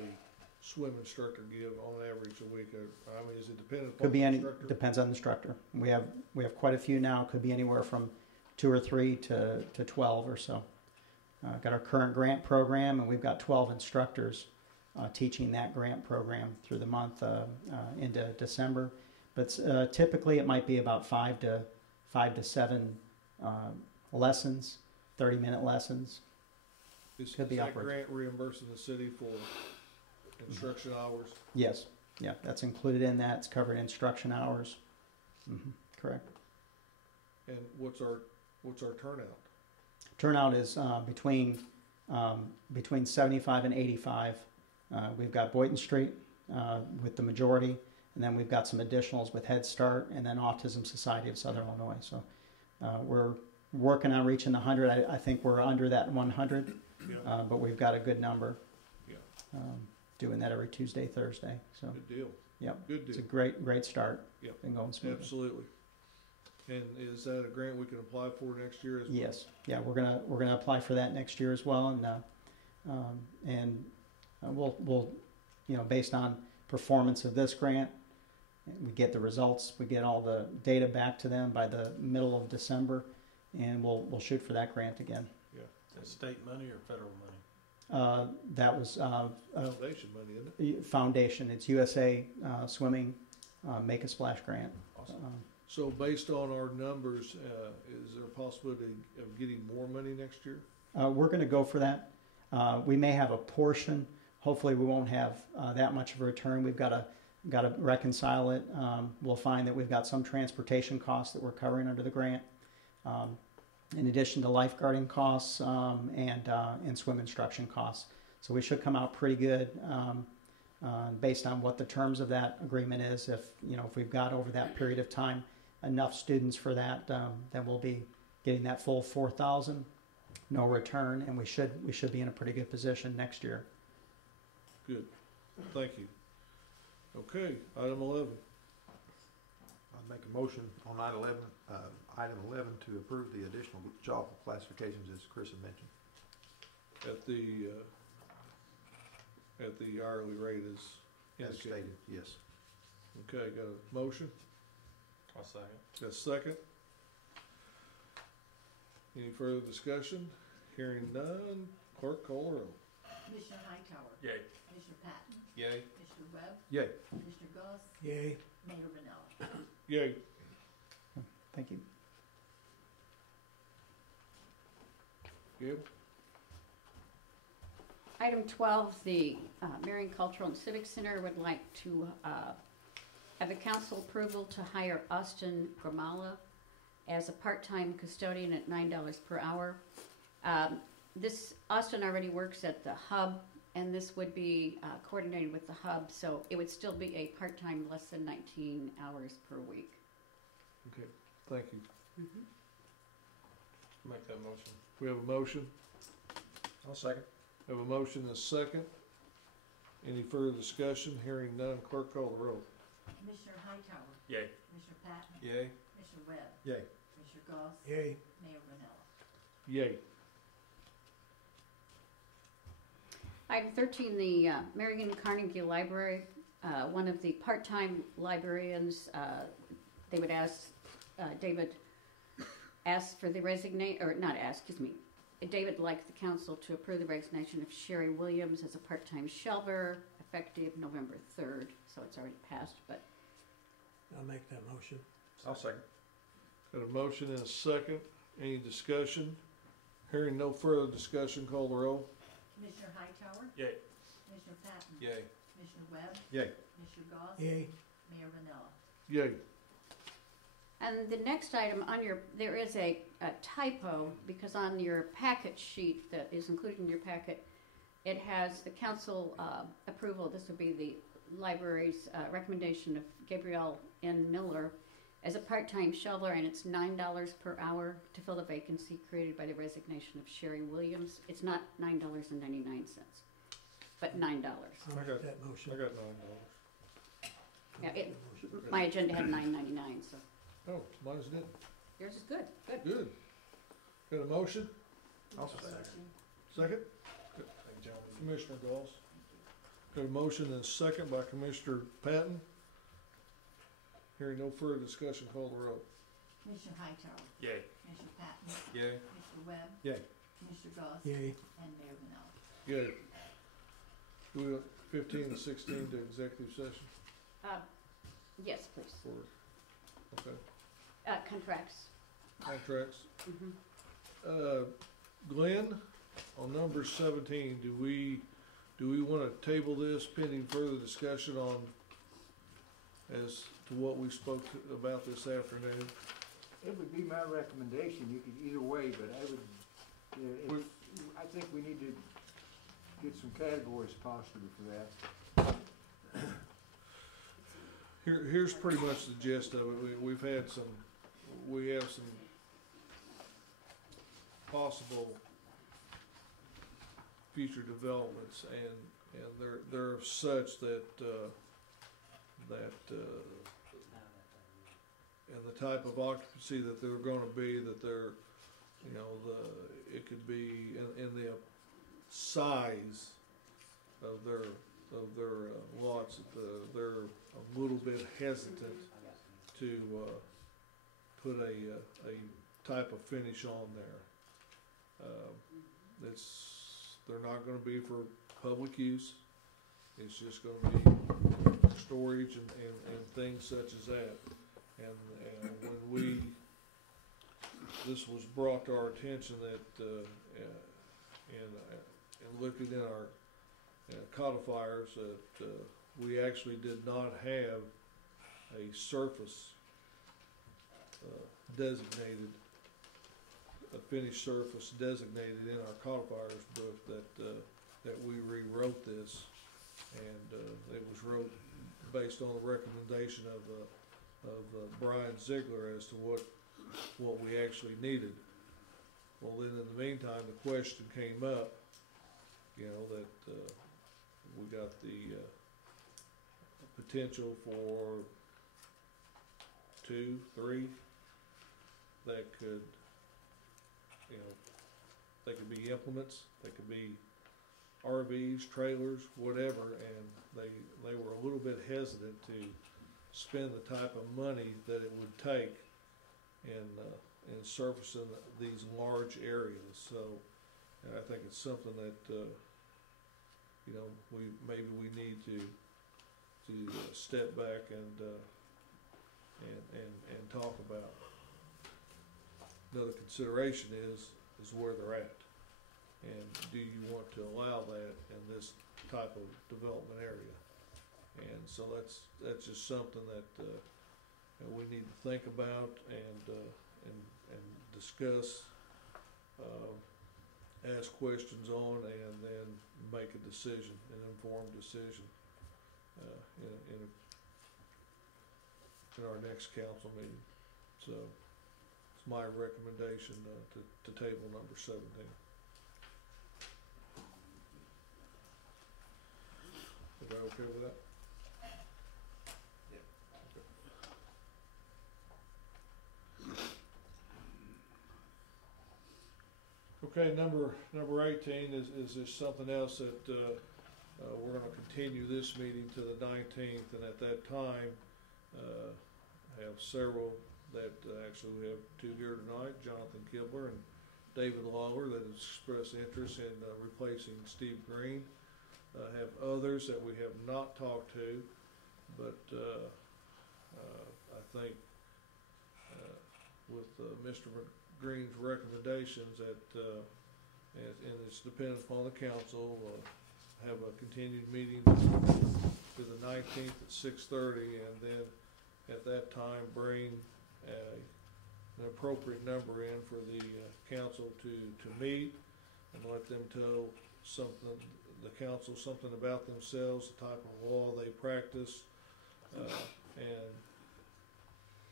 swim instructor give on average a week? I mean, is it dependent upon Could be the any, instructor? depends on the instructor. We have quite a few now. Could be anywhere from 2 or 3 to 12 or so. Got our current grant program, and we've got 12 instructors teaching that grant program through the month into December. But typically, it might be about 5 to 7 lessons, 30-minute lessons. Could be is that upwards. grant reimbursing the city for instruction hours? Yes, yeah, that's included in that. It's covered instruction hours. correct. And what's our turnout? Turnout is between 75 and 85. We've got Boynton Street with the majority, and then we've got some additionals with Head Start and then Autism Society of Southern Illinois. So we're working on reaching the 100. I think we're under that 100, but we've got a good number. Yeah. Doing that every Tuesday, Thursday. So good deal. Yep. Good deal. It's a great start. Yep. Been going smoothly. Absolutely. And is that a grant we can apply for next year as well? Yes. Yeah, we're gonna apply for that next year as well, and we'll based on performance of this grant, we get the results, we get all the data back to them by the middle of December, and we'll shoot for that grant again. Yeah. Is that state money or federal money? That was foundation money, isn't it? Foundation. It's USA Swimming Make a Splash grant. Awesome. So based on our numbers, is there a possibility of getting more money next year? We're going to go for that. We may have a portion. Hopefully, we won't have that much of a return. We've got to reconcile it. We'll find that we've got some transportation costs that we're covering under the grant, in addition to lifeguarding costs and swim instruction costs. So we should come out pretty good based on what the terms of that agreement is. If we've got over that period of time enough students for that, then we'll be getting that full 4,000, no return, and we should be in a pretty good position next year. Good. Thank you. Okay, item 11. I'll make a motion on item 11 to approve the additional job classifications as Chris had mentioned. At the hourly rate as stated, yes. Okay, got a motion? I'll second. Got a second? Any further discussion? Hearing none, clerk call the roll. Commissioner Hightower. Yay. Commissioner Patton. Yay. Commissioner Webb. Yay. Commissioner Goss. Yay. Mayor Rinella. Yay. Thank you. Gib? Item 12, the Marion Cultural and Civic Center would like to have the council approval to hire Austin Gramala as a part-time custodian at $9 per hour. Austin already works at the hub, and this would be coordinated with the hub, so it would still be a part-time, less than 19 hours per week. Okay, thank you. Make that motion. We have a motion. I'll second. We have a motion and a second. Any further discussion? Hearing none, clerk call the roll. Commissioner Hightower. Yay. Commissioner Patton. Yay. Commissioner Webb. Yay. Commissioner Goss. Yay. Mayor Rinella. Yay. Item 13, the Marion Carnegie Library, one of the part-time librarians, they would ask, David asked for the resignation, or not ask, excuse me, David would like the council to approve the resignation of Sherry Williams as a part-time shelver, effective November 3rd, so it's already passed, but. I'll make that motion. I'll second. Got a motion and a second. Any discussion? Hearing no further discussion, call the roll. Commissioner Hightower. Yay. Commissioner Patton. Yay. Commissioner Webb. Yay. Commissioner Goss. Yay. Mayor Rinella. Yay. And the next item on there is a typo, because on your packet sheet that is included in your packet, it has the council approval. This would be the library's recommendation of Gabrielle N. Miller as a part-time shelver, and it's $9 per hour to fill the vacancy created by the resignation of Sherry Williams. It's not $9.99, but $9. I'll make that motion. I got $9. Yeah, my agenda had $9.99, so Oh, mine's didn't. yours is good. Good. Good. Got a motion? I'll second. Second? Thank you, gentlemen. Commissioner Goss. Got a motion and a second by Commissioner Patton. Hearing no further discussion, call the roll. Commissioner Hightower. Yay. Commissioner Patton. Yay. Commissioner Webb. Yay. Commissioner Goss. Yay. And Mayor Rinella. Yay. Do we want 15 and 16 to executive session? Yes, please. Okay. Contracts. Contracts. Mm-hmm. Glenn, on number 17, do we want to table this pending further discussion on, as what we spoke about this afternoon? It would be my recommendation, you could either way, but I would, I think we need to get some categories possibly for that. Here's pretty much the gist of it. We have some possible future developments, and they're such that and the type of occupancy that they're going to be, that they're, you know, it could be in the size of their lots, that they're a little bit hesitant to put a type of finish on there. They're not going to be for public use. It's just going to be storage and things such as that. And when this was brought to our attention that and looking at our codifiers, that we actually did not have a surface designated, a finished surface designated in our codifiers book, that we rewrote this, and it was wrote based on the recommendation of Brian Ziegler as to what we actually needed. Well, then in the meantime, the question came up, you know, that we got the potential for 2, 3 that could, you know, they could be implements, they could be RVs, trailers, whatever, and they were a little bit hesitant to spend the type of money that it would take in surfacing these large areas. So I think it's something that you know, we need to step back and talk about. Another consideration is where they're at, and do you want to allow that in this type of development area? And so that's just something that we need to think about and discuss, ask questions on, and then make a decision, an informed decision in our next council meeting. So it's my recommendation to table number 17. Everybody okay with that? Okay, number 18 is just something else that we're going to continue this meeting to the 19th, and at that time have several that actually we have 2 here tonight, Jonathan Kibler and David Lawler, that has expressed interest in replacing Steve Green. Have others that we have not talked to, but I think with Mr. Green's recommendations that, and it's dependent upon the council, have a continued meeting to the 19th at 6:30, and then at that time bring an appropriate number in for the council to meet and let them tell the council something about themselves, the type of law they practice, and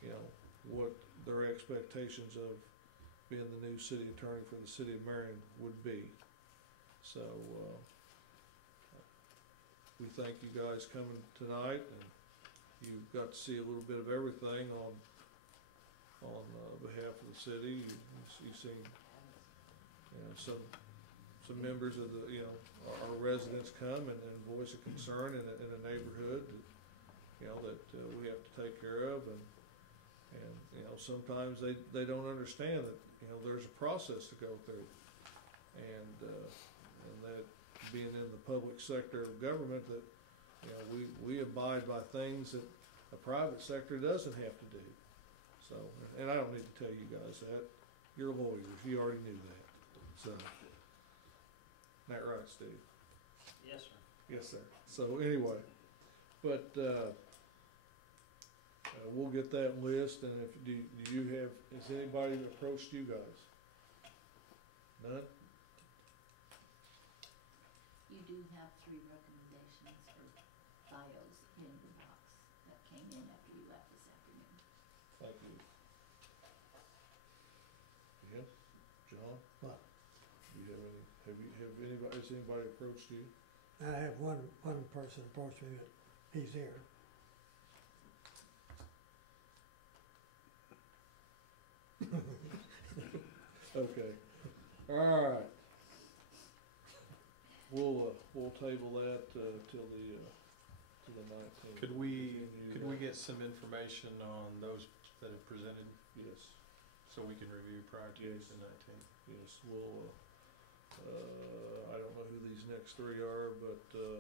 you know what their expectations of being the new city attorney for the city of Marion would be. So we thank you guys coming tonight, and you've got to see a little bit of everything on behalf of the city. You've seen, you know, some members of the, you know, our residents come and voice a concern in a neighborhood that, you know, that we have to take care of, and you know, sometimes they don't understand that, you know, there's a process to go through, and that being in the public sector of government, that, you know, we abide by things that a private sector doesn't have to do. So, and I don't need to tell you guys that. You're lawyers. You already knew that. So, isn't that right, Steve? Yes, sir. Yes, sir. So anyway, but we'll get that list, and if, do you have, has anybody approached you guys? None? You do have 3 recommendations for bios in the box that came in after you left this afternoon. Thank you. Jim? John? What? Do you have any, has anybody approached you? I have one person approached me, but he's here. Okay. All right. We'll table that till the 19th. Could we get some information on those that have presented? Yes. So we can review prior to the 19th? Yes, we'll, I don't know who these next 3 are, but, Do you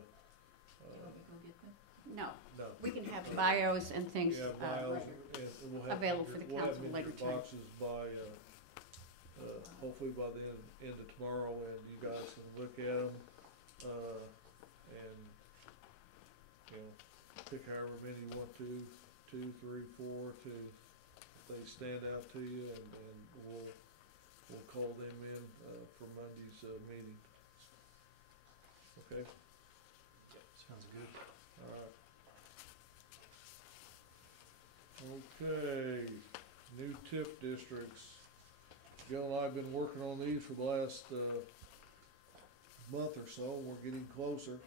want me to go get them? No. No. We can have bios and things Yeah, bios, and we'll have available for the we'll have council them in later your time. boxes by, hopefully by the end of tomorrow, and you guys can look at them, and, you know, pick however many you want to, 2, 3, 4, to, if they stand out to you, and we'll call them in, for Monday's, meeting. Okay? Sounds good. Alright. Okay, new TIF districts. Gil and I have been working on these for the last month or so. We're getting closer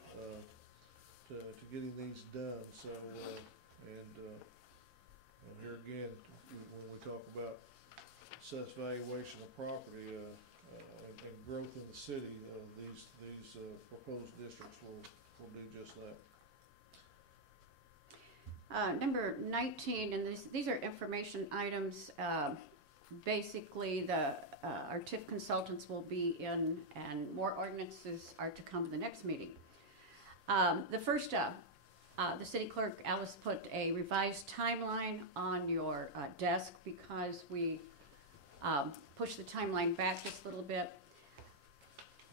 to getting these done. So, and here again, when we talk about assessed valuation of property and growth in the city, these proposed districts will do just that. Number 19, and these are information items. Basically, our TIF consultants will be in, and more ordinances are to come in the next meeting. The first, the city clerk, Alice, put a revised timeline on your desk because we pushed the timeline back just a little bit.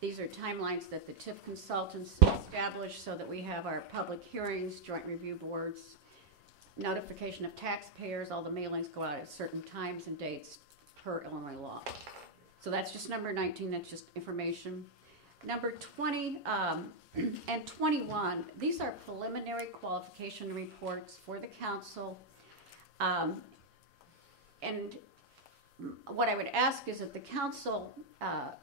These are timelines that the TIF consultants established so that we have our public hearings, joint review boards, notification of taxpayers. All the mailings go out at certain times and dates per Illinois law. So that's just number 19, that's just information. Number 20 and 21, these are preliminary qualification reports for the council. And what I would ask is that the council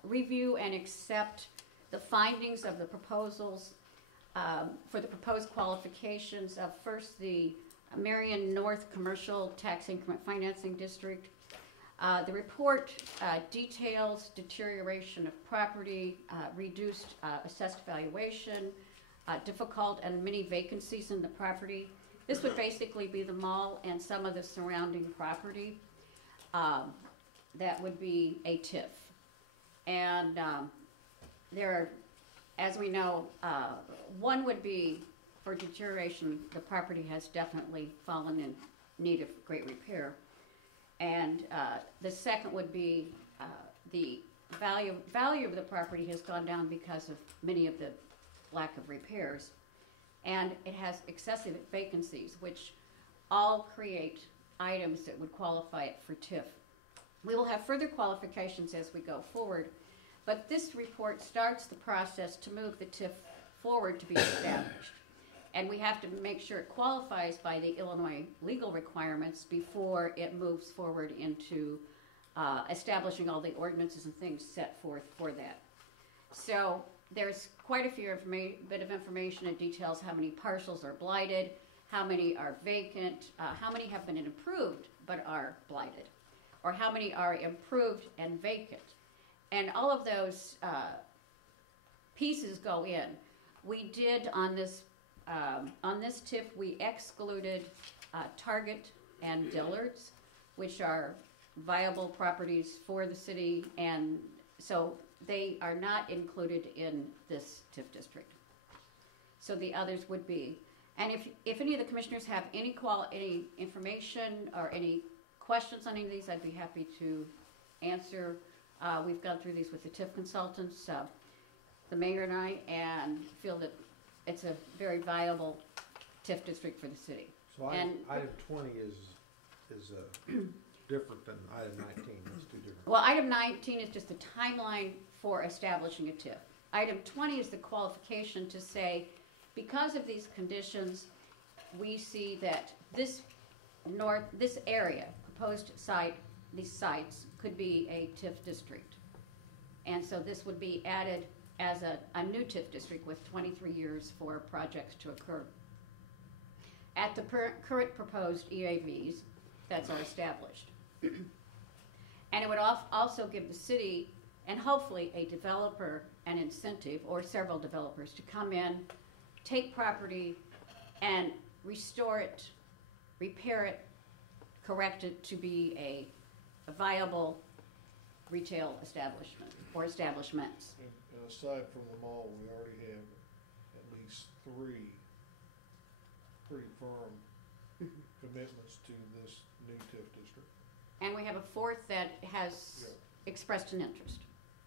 review and accept the findings of the proposals for the proposed qualifications of first the Marion North Commercial Tax Increment Financing District. The report details deterioration of property, reduced assessed valuation, difficult and many vacancies in the property. This would basically be the mall and some of the surrounding property. That would be a TIF. And there are, as we know, one would be for deterioration. The property has definitely fallen in need of great repair. And the second would be the value of the property has gone down because of many of the lack of repairs. And it has excessive vacancies, which all create items that would qualify it for TIF. We will have further qualifications as we go forward, but this report starts the process to move the TIF forward to be established. And we have to make sure it qualifies by the Illinois legal requirements before it moves forward into establishing all the ordinances and things set forth for that. So there's quite a few bit of information and details how many parcels are blighted, how many are vacant, how many have been improved but are blighted, or how many are improved and vacant. And all of those pieces go in. We did on this TIF, we excluded Target and Dillard's, which are viable properties for the city, and so they are not included in this TIF district. So the others would be. And if any of the commissioners have any information or any questions on any of these, I'd be happy to answer. We've gone through these with the TIF consultants, the mayor and I, and feel that it's a very viable TIF district for the city. So and item 20 is is different than item 19. That's two different. Well, item 19 is just a timeline for establishing a TIF. Item 20 is the qualification to say, because of these conditions, we see that this area, proposed site, these sites could be a TIF district. And so this would be added as a new TIF district with 23 years for projects to occur. At the current proposed EAVs, that's are established. And it would also give the city and hopefully a developer an incentive, or several developers, to come in, take property and restore it, repair it, correct it to be a viable retail establishment or establishments. And aside from the mall, we already have at least 3 pretty firm commitments to this new TIF district. And we have a 4th that has expressed an interest.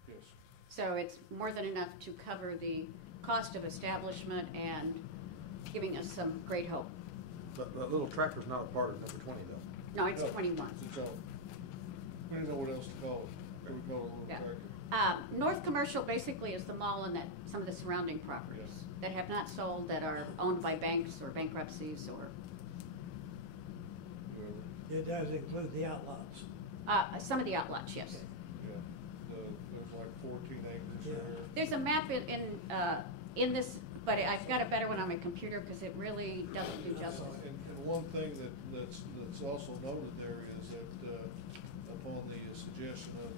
Yes. So it's more than enough to cover the cost of establishment and giving us some great hope. But the little tractor's not a part of number 20, though. No, it's 21. It's its own. We didn't know what else to call it. They would call it a little tractor. North Commercial basically is the mall and some of the surrounding properties that have not sold, that are owned by banks or bankruptcies or. It does include the outlots. Some of the outlots, yes. Yeah. There's like 14 acres there. There's a map in this, but I've got a better one on my computer because it really doesn't do justice. And one thing that's also noted there is that upon the suggestion of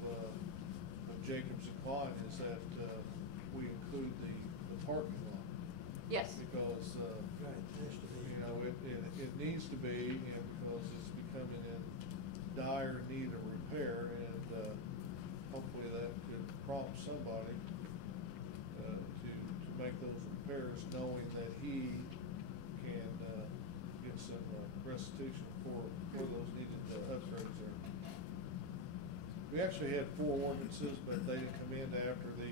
Jacobs and Klein is that we include the parking lot. Yes. Because you know it needs to be, and because it's becoming in dire need of repair, and hopefully that could prompt somebody to make those repairs, knowing that he can get some restitution for those needed upgrades there. We actually had 4 ordinances, but they didn't come in after the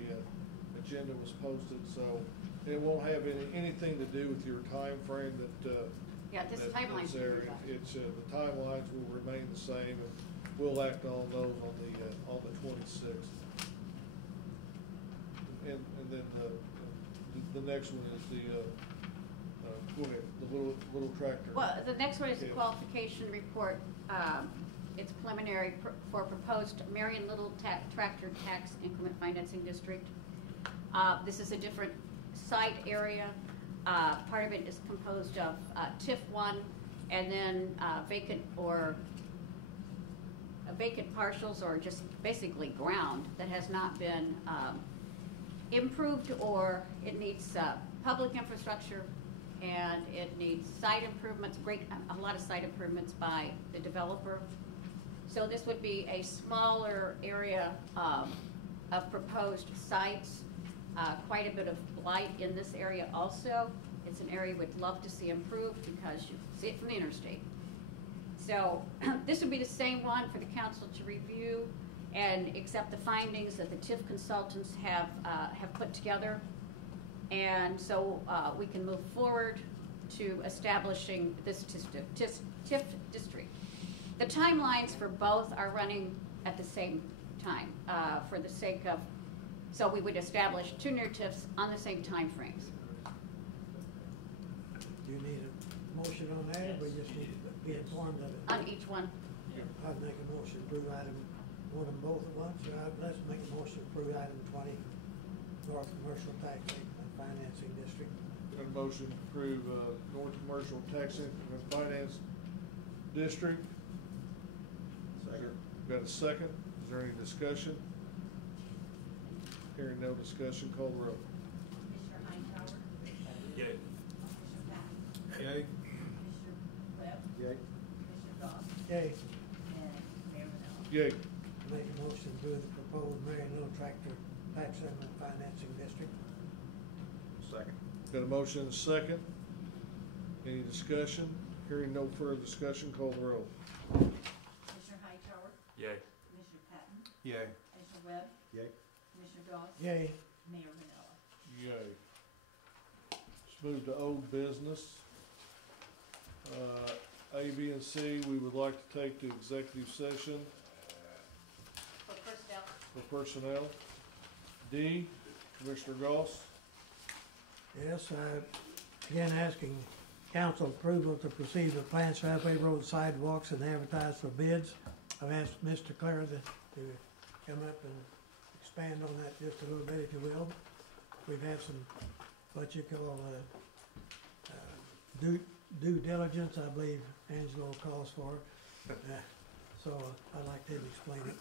agenda was posted, so it won't have anything to do with your time frame that this timeline that's there. It's the timelines will remain the same, and we'll act on those on the 26th. And then the next one is go ahead, the little tractor. Well, the next one is the qualification report. It's preliminary for proposed Marion Little Tractor Tax Increment Financing District. This is a different site area. Part of it is composed of TIF 1 and then vacant partials, or just basically ground that has not been improved, or it needs public infrastructure, and it needs site improvements, a lot of site improvements by the developer. So this would be a smaller area of proposed sites. Quite a bit of blight in this area also. It's an area we'd love to see improved because you see it from the interstate. So this would be the same one for the council to review and accept the findings that the TIF consultants have put together. And so we can move forward to establishing this TIF district. The timelines for both are running at the same time for the sake of, so we would establish 2 new TIFs on the same time frames. Do you need a motion on that, or we just need to be informed of it? On each one. I'd make a motion to approve item, want them both at once, or let's make a motion to approve item 20, North Commercial Tax Increment Financing District. Got a motion to approve North Commercial Tax Increment Finance District. Got a second? Is there any discussion? Hearing no discussion, call the roll. Commissioner Hightower? Yay. Yay. Commissioner Webb? Yay. Commissioner Doss? Yay. And Mayor Rinella? Yay. Make a motion to approve the proposed Marion Little Tractor Tax Increment Financing District. Second. Got a motion and a second. Any discussion? Hearing no further discussion, call the roll. Commissioner Hightower? Yay. Commissioner Patton? Yay. Commissioner Webb? Yay. Commissioner Doss? Yay. Mayor Rinella? Yay. Let's move to old business. A, B, and C, we would like to take to executive session For personnel. for personnel. D, Commissioner Goss. Yes, again asking council approval to proceed with plans for Halfway Road Sidewalks and advertise for bids. I've asked Mr. Clare to come up and expand on that just a little bit, if you will. We've had some, what you call, due diligence, I believe Angelo calls for. So I'd like to explain it.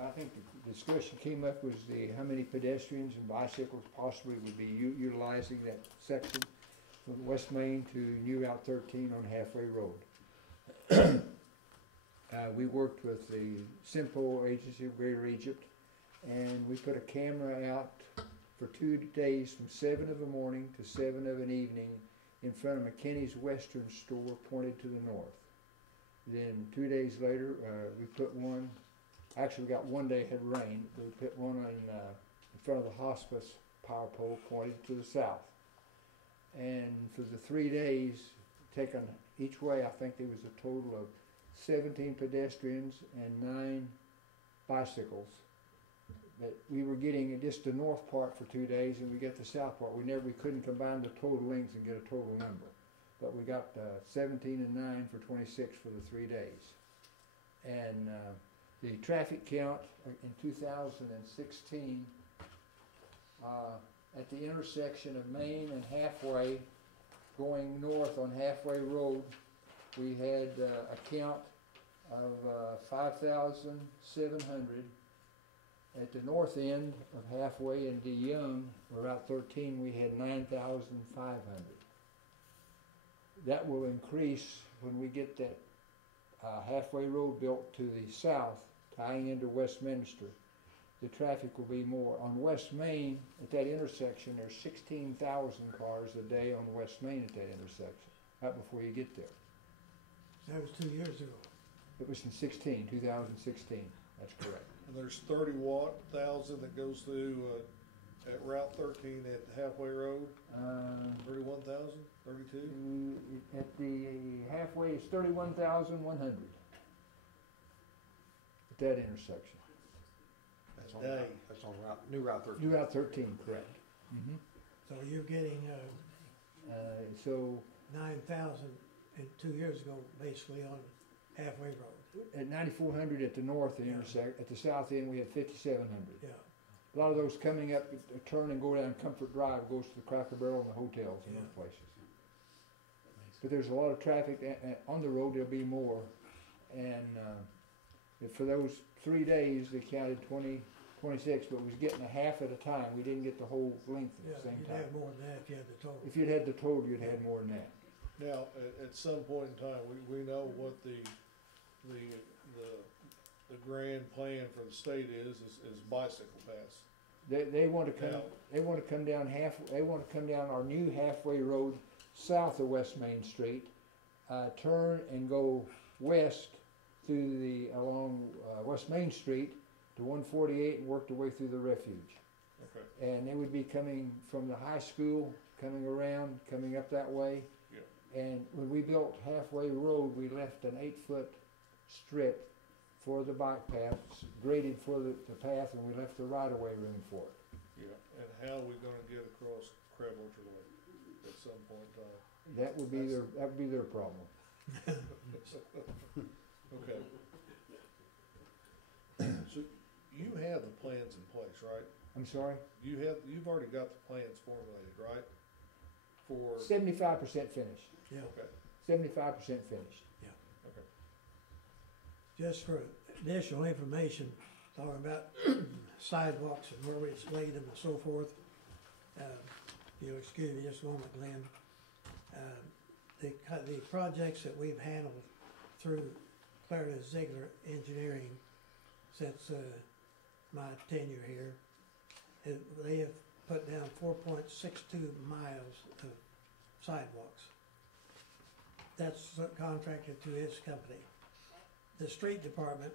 I think the discussion came up was how many pedestrians and bicycles possibly would be utilizing that section from West Main to New Route 13 on Halfway Road. We worked with the Simpo Agency of Greater Egypt, and we put a camera out for 2 days from 7 in the morning to 7 of an evening in front of McKinney's Western store pointed to the north. Then 2 days later, we put one, actually we got one day it had rained, but we put one in front of the hospice power pole pointed to the south. And for the 3 days, taken each way, I think there was a total of 17 pedestrians and 9 bicycles. That we were getting just the north part for 2 days, and we got the south part. We couldn't combine the total lengths and get a total number. But we got 17 and 9 for 26 for the 3 days. And the traffic count in 2016 at the intersection of Main and Halfway, going north on Halfway Road, we had a count of 5,700. At the north end of Halfway and DeYoung, Route 13, we had 9,500. That will increase when we get that Halfway Road built to the south, tying into Westminster. The traffic will be more. On West Main, at that intersection, there's 16,000 cars a day on West Main at that intersection, right before you get there. That was 2 years ago. It was in 2016, that's correct. And there's 30,000 that goes through at Route 13 at Halfway Road. 31,000, 32. At the Halfway, it's 31,100 at that intersection. That's on route, that's on route, new Route 13. New Route 13, correct. Mm-hmm. So you're getting so 9,000 2 years ago, basically on Halfway Road. At 9,400 at the north intersect, at the south end we had 5,700. Yeah. A lot of those coming up, turn and go down Comfort Drive goes to the Cracker Barrel and the hotels and those places. But there's a lot of traffic on the road. There'll be more, and for those 3 days they counted 26, but was getting a half at a time. We didn't get the whole length at the same time. You'd have more than that if you had the total. If you'd had the total, you'd had more than that. Now, at some point in time, we know what the grand plan for the state is bicycle paths. They want to come. They want to come down They want to come down our new Halfway Road south of West Main Street, turn and go west through along West Main Street to 148 and work their way through the refuge. Okay. And they would be coming from the high school, coming around, coming up that way. Yeah. And when we built Halfway Road, we left an 8-foot strip for the bike paths, graded for the path, and we left the right-of-way room for it. Yeah. And how are we going to get across Crab Orchard Lake at some point in time? That would be their problem. Okay. So you have the plans in place, right? I'm sorry? You've already got the plans formulated, right? For 75% finished. Yeah. Okay. 75% finished. Yeah. Okay. Just for additional information, talking about sidewalks and where we laid them and so forth. You'll excuse me just a moment, Glenn. The projects that we've handled through Clara Ziegler Engineering since my tenure here, they have put down 4.62 miles of sidewalks. That's contracted to his company. The street department,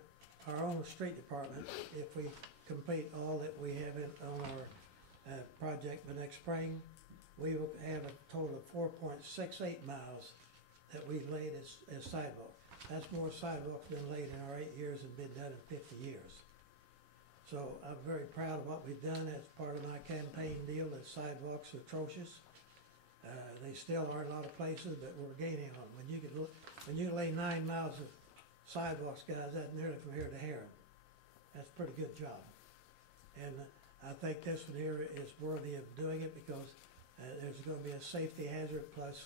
our own street department, if we complete all that we have on our project for next spring, we will have a total of 4.68 miles that we laid as sidewalks. That's more sidewalks been laid in our 8 years than been done in 50 years. So I'm very proud of what we've done as part of my campaign deal. The sidewalks are atrocious. They still are in a lot of places, but we're gaining on them. When you lay 9 miles of sidewalks, guys, that's nearly from here to Heron. That's a pretty good job. And I think this one here is worthy of doing it because there's going to be a safety hazard plus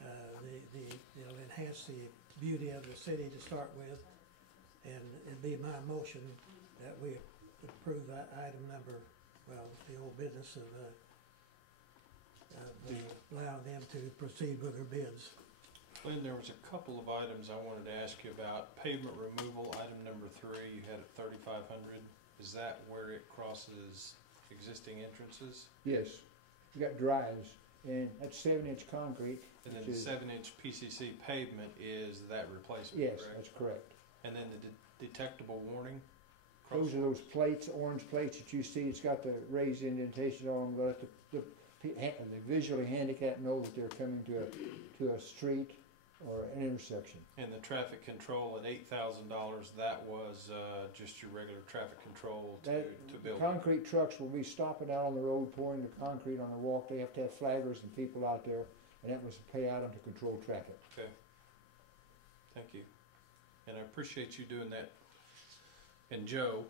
it'll enhance the beauty of the city to start with. And it'd be my motion that we approve that item number, well, the old business of allowing them to proceed with their bids. Lynn, there was a couple of items I wanted to ask you about. Pavement removal, item number 3, you had at 3,500. Is that where it crosses existing entrances? Yes, we got drives, and that's 7-inch concrete. And then the 7-inch PCC pavement is that replacement, Yes, correct? that's correct. And then the detectable warning? Those are those plates, orange plates that you see. It's got the raised indentation on them, but the visually handicapped know that they're coming to a street or an intersection. And the traffic control at $8,000, that was just your regular traffic control to build. Concrete trucks will be stopping out on the road, pouring the concrete on the walk. They have to have flaggers and people out there, and that was a pay item to control traffic. Okay. Thank you. And I appreciate you doing that. And Joe,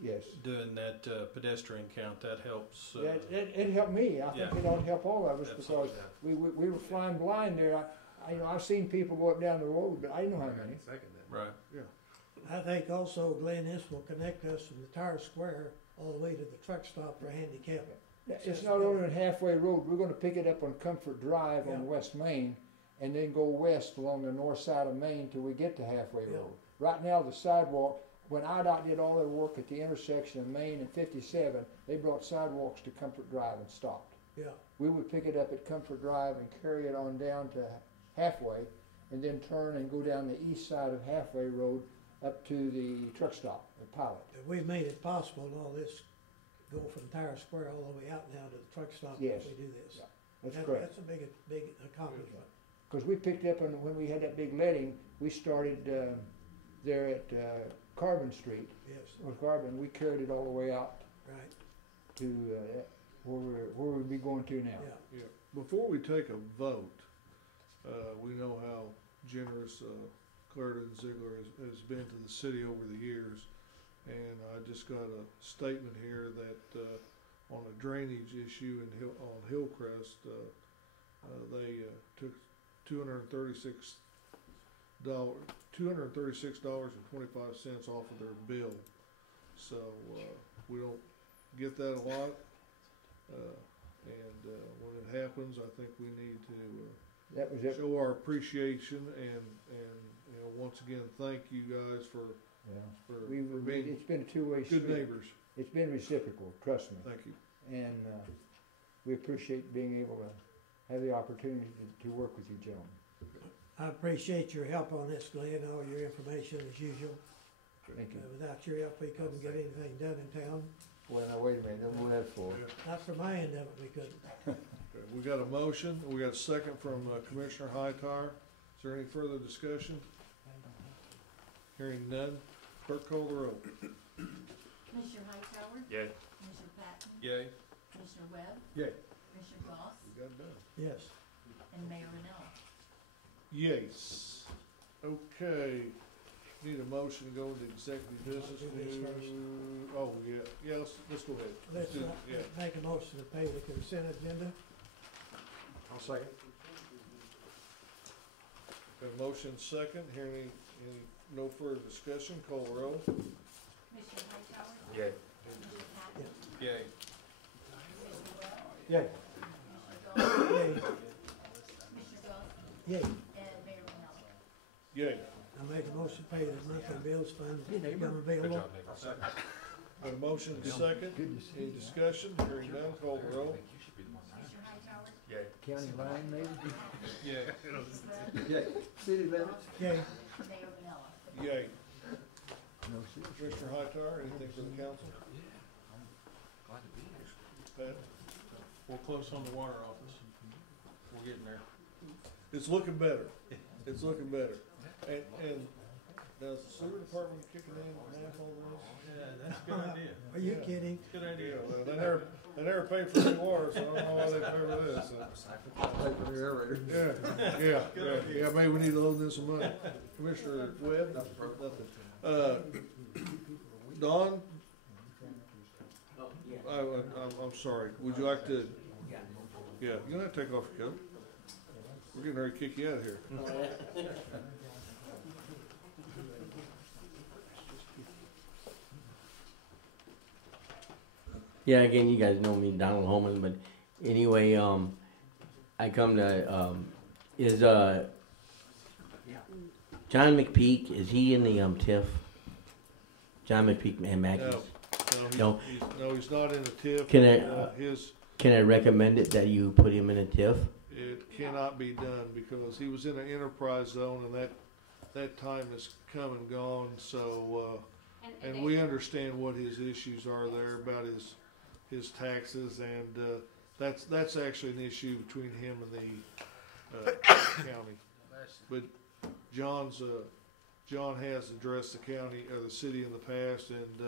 yes, doing that pedestrian count, that helps. It helped me. I think it ought to help all of us. Absolutely. Because we were flying blind there. I've seen people go up down the road, but I didn't know how many. Right. Yeah. I think also, Glenn, this will connect us from the Tire Square all the way to the truck stop for handicap. It's not only on Halfway Road. We're going to pick it up on Comfort Drive on West Main, and then go west along the north side of Main till we get to Halfway Road. Right now, the sidewalk. When IDOT did all their work at the intersection of Main and 57, they brought sidewalks to Comfort Drive and stopped. Yeah. We would pick it up at Comfort Drive and carry it on down to Halfway, and then turn and go down the east side of Halfway Road up to the truck stop, the Pilot. We've made it possible and all this go from Tire Square all the way out now to the truck stop. Yes. If we do this. Yeah. That's correct. That's a big accomplishment. Because we picked up on when we had that big letting, we started there at Carbon Street. Yes. With Carbon, we carried it all the way out. Right. To where we'd be going to now. Yeah. Before we take a vote, we know how generous Clarendon Ziegler has been to the city over the years, and I just got a statement here that on a drainage issue on Hillcrest, they took $236.25 off of their bill. So we don't get that a lot, and when it happens, I think we need to show our appreciation and once again thank you guys for being it's been a two-way good street. neighbors. It's been reciprocal, trust me. Thank you. And we appreciate being able to have the opportunity to work with you gentlemen. I appreciate your help on this, Glenn, all your information as usual. Thank you. Without your help, we couldn't get anything done in town. Well, now wait a minute, don't move that forward. Not from my end of it, we couldn't. Okay, we got a motion. We got a second from Commissioner Hightower. Is there any further discussion? Hearing none. Clerk, call the roll. Commissioner Hightower? Yay. Commissioner Patton? Yay. Commissioner Webb? Yay. Commissioner Goss? We got it done. Yes. And Mayor Rinella? Yes. Okay. Need a motion to go into executive business. Oh, yeah. Let's go ahead. Let's do it. make a motion to pay the consent agenda. I'll second. Got a motion second. Hearing no further discussion. Call the roll. Commissioner Hightower? Yay. Commissioner Patton? Yay. Commissioner Webb? Yay. Yay. Commissioner Goss? Yay. And Mayor Rinella? Yay. I make a motion to pay the monthly bills fund become available. Got a motion second. Any discussion? Hearing none. Call the roll. Commissioner Hightower? Yay. County line maybe? Yay. Yay. City limits? Yay. Mayor Rinella? Yay. No, seriously. Commissioner Hightower, anything for the council? Glad to be here. Pat? We're close on the water office. We're getting there. It's looking better. It's looking better. And does the sewer department kicking in half all this? Yeah, that's a good idea. Are you kidding? Good idea. Well, they never pay for new water, so I don't know why they pay for this. Pay for the aerator. Yeah, maybe we need to loan them some money. Commissioner Webb? Don? Oh, yeah. I'm sorry. Would you like to? Yeah, you're gonna have to take off your coat. We're getting ready to kick you out of here. Yeah, again, you guys know me, Donald Holman, but anyway, I come to, is, John McPeak, is he in the, TIF? John McPeak and Mackey's? No, he's not in the TIF. Can I recommend it that you put him in a TIF? It cannot be done because he was in an enterprise zone, and that time has come and gone. So, and we understand what his issues are there about his taxes, and that's actually an issue between him and the county. But John has addressed the county or the city in the past, and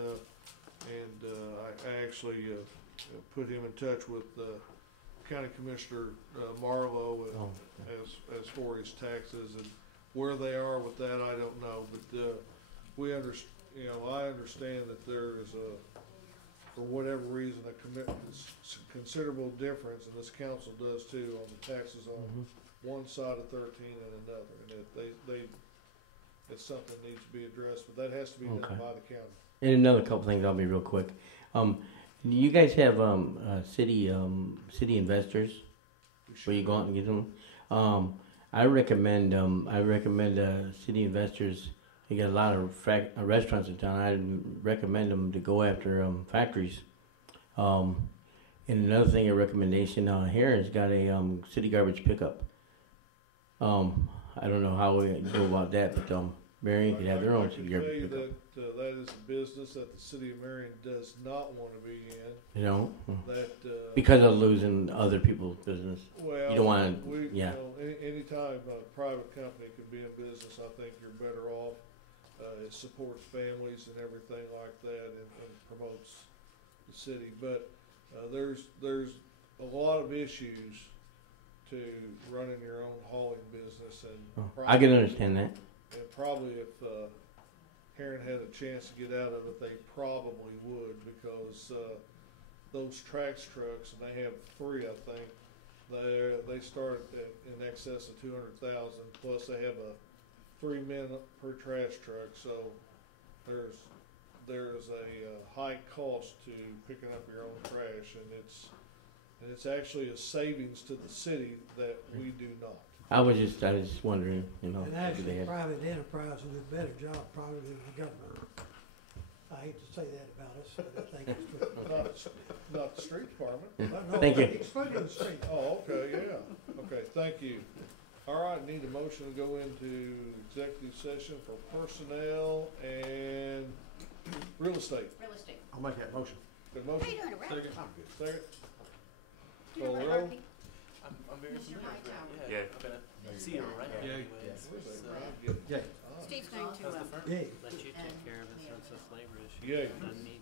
I actually put him in touch with County Commissioner Marlowe as for his taxes, and where they are with that I don't know, but I understand that there is for whatever reason a considerable difference, and this council does too, on the taxes on one side of 13 and another, and it's something that needs to be addressed, but that has to be done by the county. And another couple things, I'll be real quick. You guys have city investors where you go out and get them. I recommend city investors. You got a lot of restaurants in town. I recommend them to go after factories. And another thing, a recommendation. Heron's got a city garbage pickup. I don't know how we go about that, but Marion could have their own city garbage pickup. That is a business that the city of Marion does not want to be in. You know, because of losing other people's business. Well, you don't want to. Yeah. Anytime a private company can be in business, I think you're better off. It supports families and everything like that, and promotes the city. But there's a lot of issues to running your own hauling business, and I can understand that. And probably if Heron had a chance to get out of it, they probably would, because those trax trucks, and they have 3, I think. They start at in excess of 200,000. Plus, they have a 3 men per trash truck. So there's a high cost to picking up your own trash, and it's actually a savings to the city that we do not. I was just wondering, And actually, private enterprise will do a better job probably than the government. I hate to say that about us, but I think it's true. Not the street department. No, Thank you. Excluding the street. Oh, okay, yeah. Okay, thank you. All right, need a motion to go into executive session for personnel and real estate. Real estate. I'll make that motion. Good motion? How you doing, Ray? Second. Do you know Call Ray roll. Harvey? I'm very Mr. Hightower. Yeah. Uh, See you around. Yeah. Steve's going to, Let you take care of it since it's labor issue. Yeah. Doesn't need